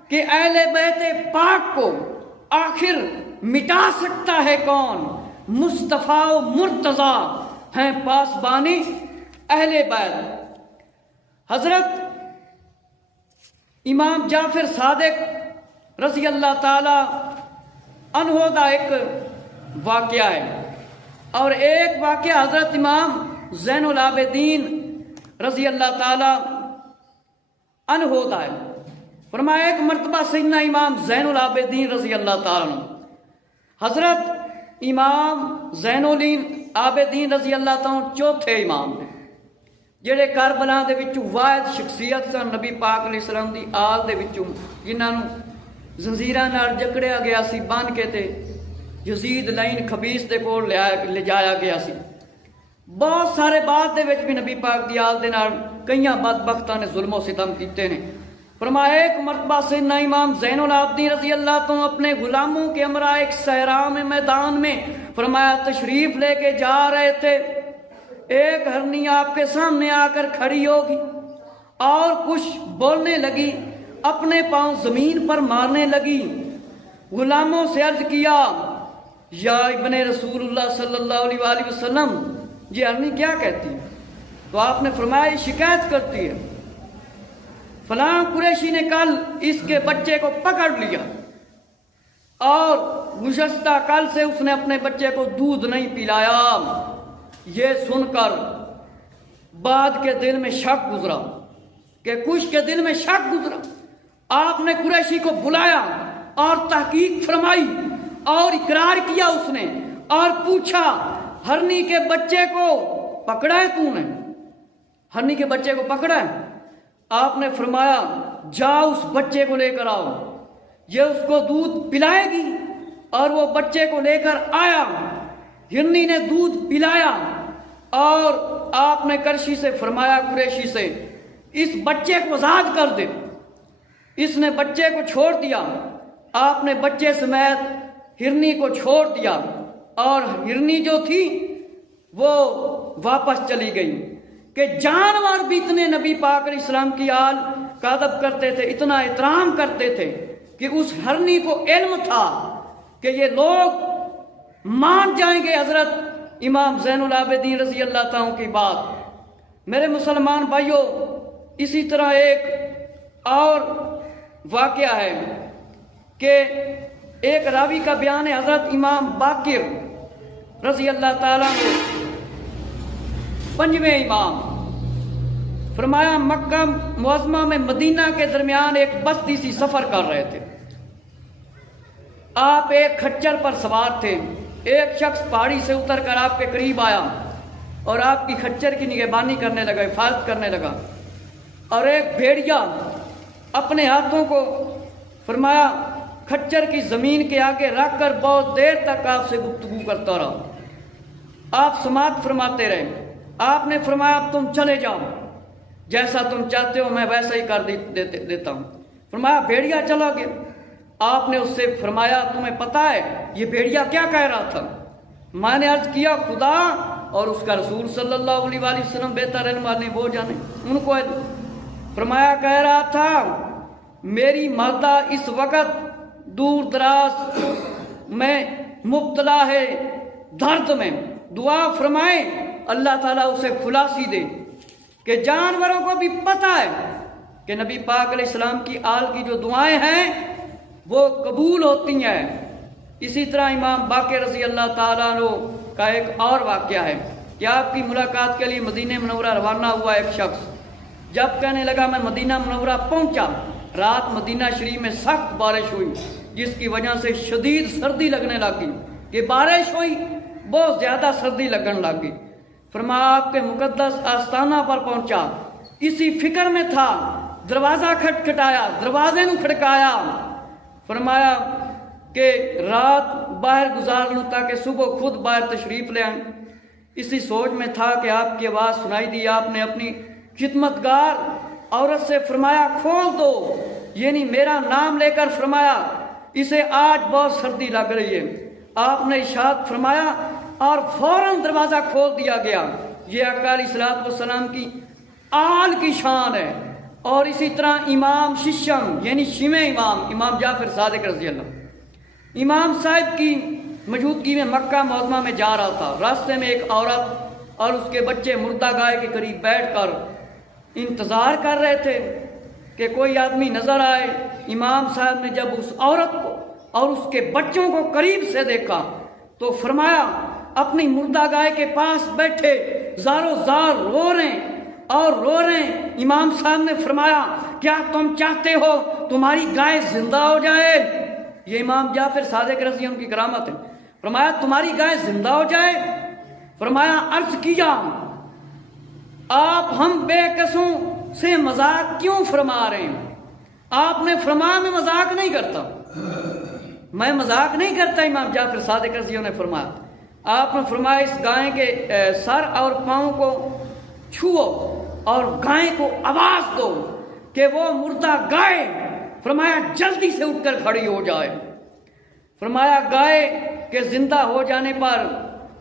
کہ اہل بیت پاک کو آخر مٹا سکتا ہے کون؟ مصطفیٰ و مرتضیٰ ہیں پاسبانی اہل بیت۔ حضرت امام جعفر صادق رضی اللہ تعالی عنہ دا ایک واقعہ ہے، اور ایک واقعہ حضرت امام زین العابدین رضی اللہ تعالی عنہ دا ہے۔ فرمایا ایک مرتبہ سیدنا امام زین العابدین رضی اللہ تعالی عنہ، حضرت امام زین العابدین رضی اللہ تعالی چوتھے امام نے جڑے کربلا دے وچوں واحد شخصیت سن نبی پاک علیہ السلام دی آل دے وچوں، جنہاں نوں زنجیراں نال جکڑیا گیا سی بن کے تے یزید لعین خبیث دے کول لے جایا گیا سی۔ بہت سارے بعد دے وچ بھی نبی پاک دی آل دے نال کئیاں بدبختاں نے ظلم و ستم کیتے نے۔ فرمایا ایک مرتبہ سیدنا امام زین العابدین رضی اللہ عنہ اپنے غلاموں کے ہمراہ ایک صحرا میں میدان میں فرمایا تشریف لے کے جا رہے تھے، ایک ہرنی آپ کے سامنے آ کر کھڑی ہوگی اور کچھ بولنے لگی، اپنے پاؤں زمین پر مارنے لگی۔ غلاموں سے عرض کیا یا ابن رسول اللہ صلی اللہ علیہ وآلہ وسلم یہ ہرنی کیا کہتی ہے؟ تو آپ نے فرمایا یہ شکایت کرتی ہے، فلاں قریشی نے کل اس کے بچے کو پکڑ لیا اور گزشتہ کل سے اس نے اپنے بچے کو دودھ نہیں پلایا۔ یہ سن کر بعد کے دل میں شک گزرا، کہ کچھ کے دل میں شک گزرا، آپ نے قریشی کو بلایا اور تحقیق فرمائی اور اقرار کیا اس نے، اور پوچھا ہرنی کے بچے کو پکڑا ہے تو نے؟ ہرنی کے بچے کو پکڑا ہے؟ آپ نے فرمایا جاؤ اس بچے کو لے کر آؤ، یہ اس کو دودھ پلائے گی۔ اور وہ بچے کو لے کر آیا، ہرنی نے دودھ پلایا، اور آپ نے کرشی سے فرمایا قریشی سے اس بچے کو آزاد کر دے۔ اس نے بچے کو چھوڑ دیا، آپ نے بچے سمیت ہرنی کو چھوڑ دیا، اور ہرنی جو تھی وہ واپس چلی گئی۔ کہ جانور بھی اتنے نبی پاک علیہ السلام کی آل کا ادب کرتے تھے، اتنا احترام کرتے تھے کہ اس ہرنی کو علم تھا کہ یہ لوگ مان جائیں گے حضرت امام زین العابدین رضی اللہ تعالیٰ کی بات۔ میرے مسلمان بھائیوں، اسی طرح ایک اور واقعہ ہے کہ ایک راوی کا بیان ہے، حضرت امام باقر رضی اللہ تعالیٰ عنہ، پنجویں امام، فرمایا مکہ معظمہ میں مدینہ کے درمیان ایک بستی سی سفر کر رہے تھے۔ آپ ایک کھچر پر سوار تھے، ایک شخص پہاڑی سے اتر کر آپ کے قریب آیا اور آپ کی کھچر کی نگہبانی کرنے لگا، حفاظت کرنے لگا، اور ایک بھیڑیا اپنے ہاتھوں کو فرمایا کھچر کی زمین کے آگے رکھ کر بہت دیر تک آپ سے گفتگو کرتا رہا۔ آپ سماعت فرماتے رہے۔ آپ نے فرمایا اب تم چلے جاؤ، جیسا تم چاہتے ہو میں ویسا ہی کر دیتا ہوں۔ فرمایا بھیڑیا چلا گیا۔ آپ نے اس سے فرمایا تمہیں پتہ ہے یہ بھیڑیا کیا کہہ رہا تھا؟ میں نے عرض کیا خدا اور اس کا رسول صلی اللہ علیہ وآلہ وسلم بہتر رہنے والے وہ جانے، ان کو فرمایا کہہ رہا تھا میری مادہ اس وقت دور دراز میں مبتلا ہے درد میں، دعا فرمائیں اللہ تعالیٰ اسے خلاصی دے۔ کہ جانوروں کو بھی پتہ ہے کہ نبی پاک علیہ السلام کی آل کی جو دعائیں ہیں وہ قبول ہوتی ہیں۔ اسی طرح امام باقر رضی اللہ تعالیٰ عنہ کا ایک اور واقعہ ہے کہ آپ کی ملاقات کے لیے مدینہ منورہ روانہ ہوا ایک شخص، جب کہنے لگا میں مدینہ منورہ پہنچا، رات مدینہ شریف میں سخت بارش ہوئی جس کی وجہ سے شدید سردی لگنے لگی، کہ بارش ہوئی بہت زیادہ سردی لگنے لگی۔ فرمایا آپ کے مقدس آستانہ پر پہنچا، اسی فکر میں تھا، دروازہ کھٹکھٹایا، دروازے میں کھڑکایا، فرمایا کہ رات باہر گزار لوں تاکہ صبح خود باہر تشریف لے آئیں۔ اسی سوچ میں تھا کہ آپ کی آواز سنائی دی، آپ نے اپنی خدمتگار عورت سے فرمایا کھول دو، یعنی میرا نام لے کر فرمایا اسے آج بہت سردی لگ رہی ہے۔ آپ نے ارشاد فرمایا اور فوراً دروازہ کھول دیا گیا۔ یہ آقا علیہ الصلوۃ والسلام کی آل کی شان ہے۔ اور اسی طرح امام ششم یعنی شیمہ امام جعفر صادق رضی اللہ، امام صاحب کی موجودگی میں مکہ معظمہ میں جا رہا تھا، راستے میں ایک عورت اور اس کے بچے مردہ گائے کے قریب بیٹھ کر انتظار کر رہے تھے کہ کوئی آدمی نظر آئے۔ امام صاحب نے جب اس عورت کو اور اس کے بچوں کو قریب سے دیکھا تو فرمایا اپنی مردہ گائے کے پاس بیٹھے زارو زار رو رہے ہیں اور رو رہے ہیں۔ امام صاحب نے فرمایا کیا تم چاہتے ہو تمہاری گائے زندہ ہو جائے؟ یہ امام جعفر صادق رضی اللہ کی کرامت ہے۔ فرمایا تمہاری گائے زندہ ہو جائے؟ فرمایا عرض کیا آپ ہم بے قصوں سے مذاق کیوں فرما رہے ہیں؟ آپ نے فرمایا میں مذاق نہیں کرتا، میں مذاق نہیں کرتا۔ امام جعفر صادق رضی اللہ نے فرمایا، آپ نے فرمایا اس گائے کے سر اور پاؤں کو چھو اور گائے کو آواز دو کہ وہ مردہ گائے فرمایا جلدی سے اٹھ کر کھڑی ہو جائے۔ فرمایا گائے کے زندہ ہو جانے پر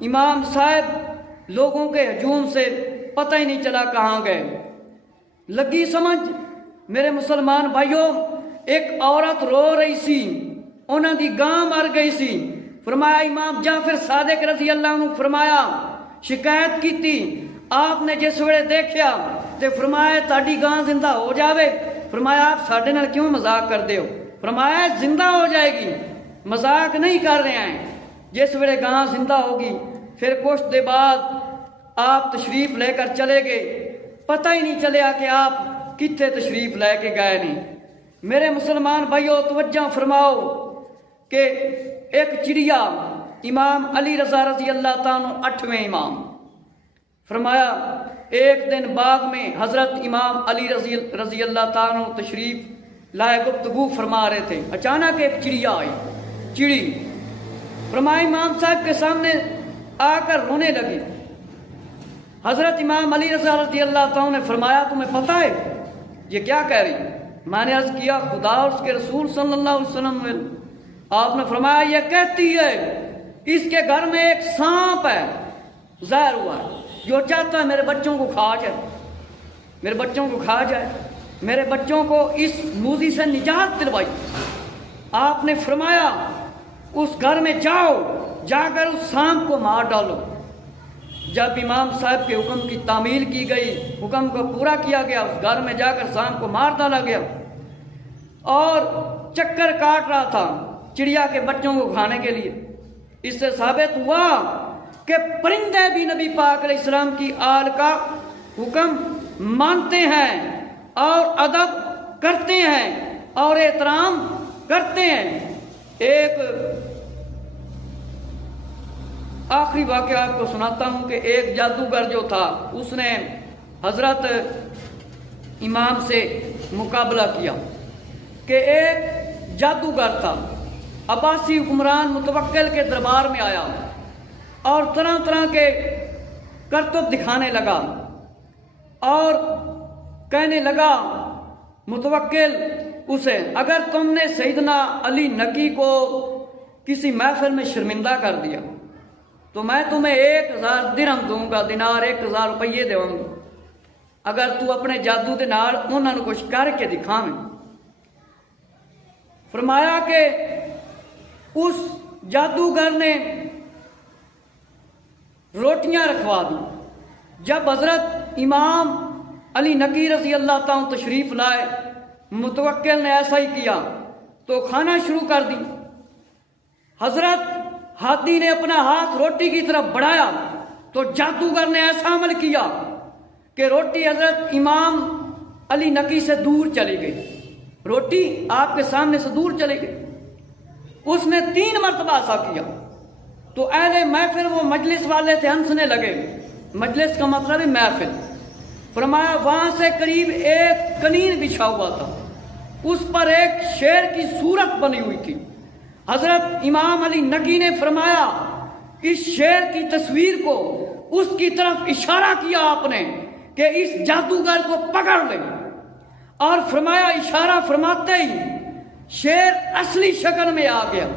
امام صاحب لوگوں کے ہجوم سے پتہ ہی نہیں چلا کہاں گئے۔ لگی سمجھ میرے مسلمان بھائیوں، ایک عورت رو رہی سی، انہاں دی گاں مر گئی سی۔ فرمایا امام جعفر صادق رضی اللہ عنہ فرمایا شکایت کی تھی، آپ نے جس ویلے دیکھیا تے فرمایا تاڑی گاں زندہ ہو جاوے، فرمایا آپ ساڈے نال کیوں مذاق کردے ہو؟ فرمایا زندہ ہو جائے گی، مذاق نہیں کر رہے ہیں۔ جس ویلے گاں زندہ ہوگی پھر کچھ دے بعد آپ تشریف لے کر چلے گئے، پتہ ہی نہیں چلیا کہ آپ کتنے تشریف لے کے گئے نہیں۔ میرے مسلمان بھائیو توجہ فرماؤ کہ ایک چڑیا امام علی رضا رضی اللہ تعالیٰ 8ویں امام، فرمایا ایک دن باغ میں حضرت امام علی رضی اللہ تعالیٰ تشریف لائے گفتگو فرما رہے تھے، اچانک ایک چڑیا آئی، چڑی فرمایا امام صاحب کے سامنے آ کر رونے لگی۔ حضرت امام علی رضا رضی اللہ تعالیٰ نے فرمایا تمہیں پتہ ہے یہ کیا کہہ رہی؟ میں نے عرض کیا خدا اور اس کے رسول صلی اللہ علیہ وسلم نے۔ آپ نے فرمایا یہ کہتی ہے اس کے گھر میں ایک سانپ ہے، ظاہر ہوا ہے، جو چاہتا ہے میرے بچوں کو کھا جائے، میرے بچوں کو کھا جائے، میرے بچوں کو اس موذی سے نجات دلوائی۔ آپ نے فرمایا اس گھر میں جاؤ، جا کر اس سانپ کو مار ڈالو۔ جب امام صاحب کے حکم کی تعمیل کی گئی، حکم کو پورا کیا گیا، اس گھر میں جا کر سانپ کو مار ڈالا گیا، اور چکر کاٹ رہا تھا چڑیا کے بچوں کو کھانے کے لیے۔ اس سے ثابت ہوا کہ پرندے بھی نبی پاک علیہ السلام کی آل کا حکم مانتے ہیں اور ادب کرتے ہیں اور احترام کرتے ہیں۔ ایک آخری واقعہ آپ کو سناتا ہوں کہ ایک جادوگر جو تھا اس نے حضرت امام سے مقابلہ کیا کہ ایک جادوگر تھا، عباسی حکمران متوکل کے دربار میں آیا اور طرح طرح کے کرتب دکھانے لگا اور کہنے لگا متوکل اسے اگر تم نے سیدنا علی نقی کو کسی محفل میں شرمندہ کر دیا تو میں تمہیں 1000 درہم دوں گا، دینار 1000 روپیے دوں گا، اگر تو اپنے جادو دے نال انہاں نوں کچھ کر کے دکھاویں۔ فرمایا کہ اس جادوگر نے روٹیاں رکھوا دی۔ جب حضرت امام علی نقی رضی اللہ تعالیٰ تشریف لائے، متوکل نے ایسا ہی کیا تو کھانا شروع کر دی۔ حضرت ہادی نے اپنا ہاتھ روٹی کی طرف بڑھایا تو جادوگر نے ایسا عمل کیا کہ روٹی حضرت امام علی نقی سے دور چلی گئی، روٹی آپ کے سامنے سے دور چلی گئی۔ اس نے 3 مرتبہ ایسا کیا تو اہل محفل وہ مجلس والے تھے ہنسنے لگے، مجلس کا مطلب ہے محفل۔ فرمایا وہاں سے قریب ایک قنین بچھا ہوا تھا، اس پر ایک شیر کی صورت بنی ہوئی تھی۔ حضرت امام علی نقی نے فرمایا اس شیر کی تصویر کو اس کی طرف اشارہ کیا آپ نے کہ اس جادوگر کو پکڑ لیں، اور فرمایا اشارہ فرماتے ہی شیر اصلی شکل میں آ گیا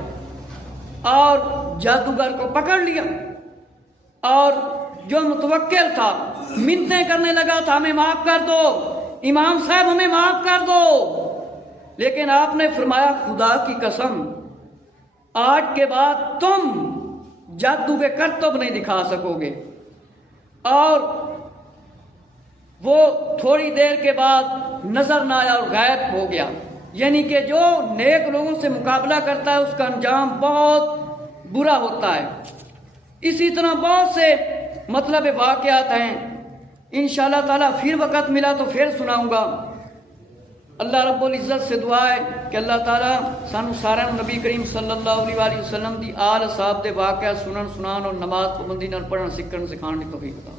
اور جادوگر کو پکڑ لیا۔ اور جو متوکل تھا منتیں کرنے لگا تھا ہمیں معاف کر دو، امام صاحب ہمیں معاف کر دو، لیکن آپ نے فرمایا خدا کی قسم آج کے بعد تم جادو کے کرتب نہیں دکھا سکو گے۔ اور وہ تھوڑی دیر کے بعد نظر نہ آیا اور غائب ہو گیا۔ یعنی کہ جو نیک لوگوں سے مقابلہ کرتا ہے اس کا انجام بہت برا ہوتا ہے۔ اسی طرح بہت سے مطلب واقعات ہیں، انشاءاللہ تعالیٰ پھر وقت ملا تو پھر سناؤں گا۔ اللہ رب العزت سے دعا ہے کہ اللہ تعالیٰ سانو سارے نبی کریم صلی اللہ علیہ وآلہ وسلم دی آل صاحب دے واقعہ سنن اور نماز پابندی نال پڑھن سکھن سکھان دی توفیق عطا۔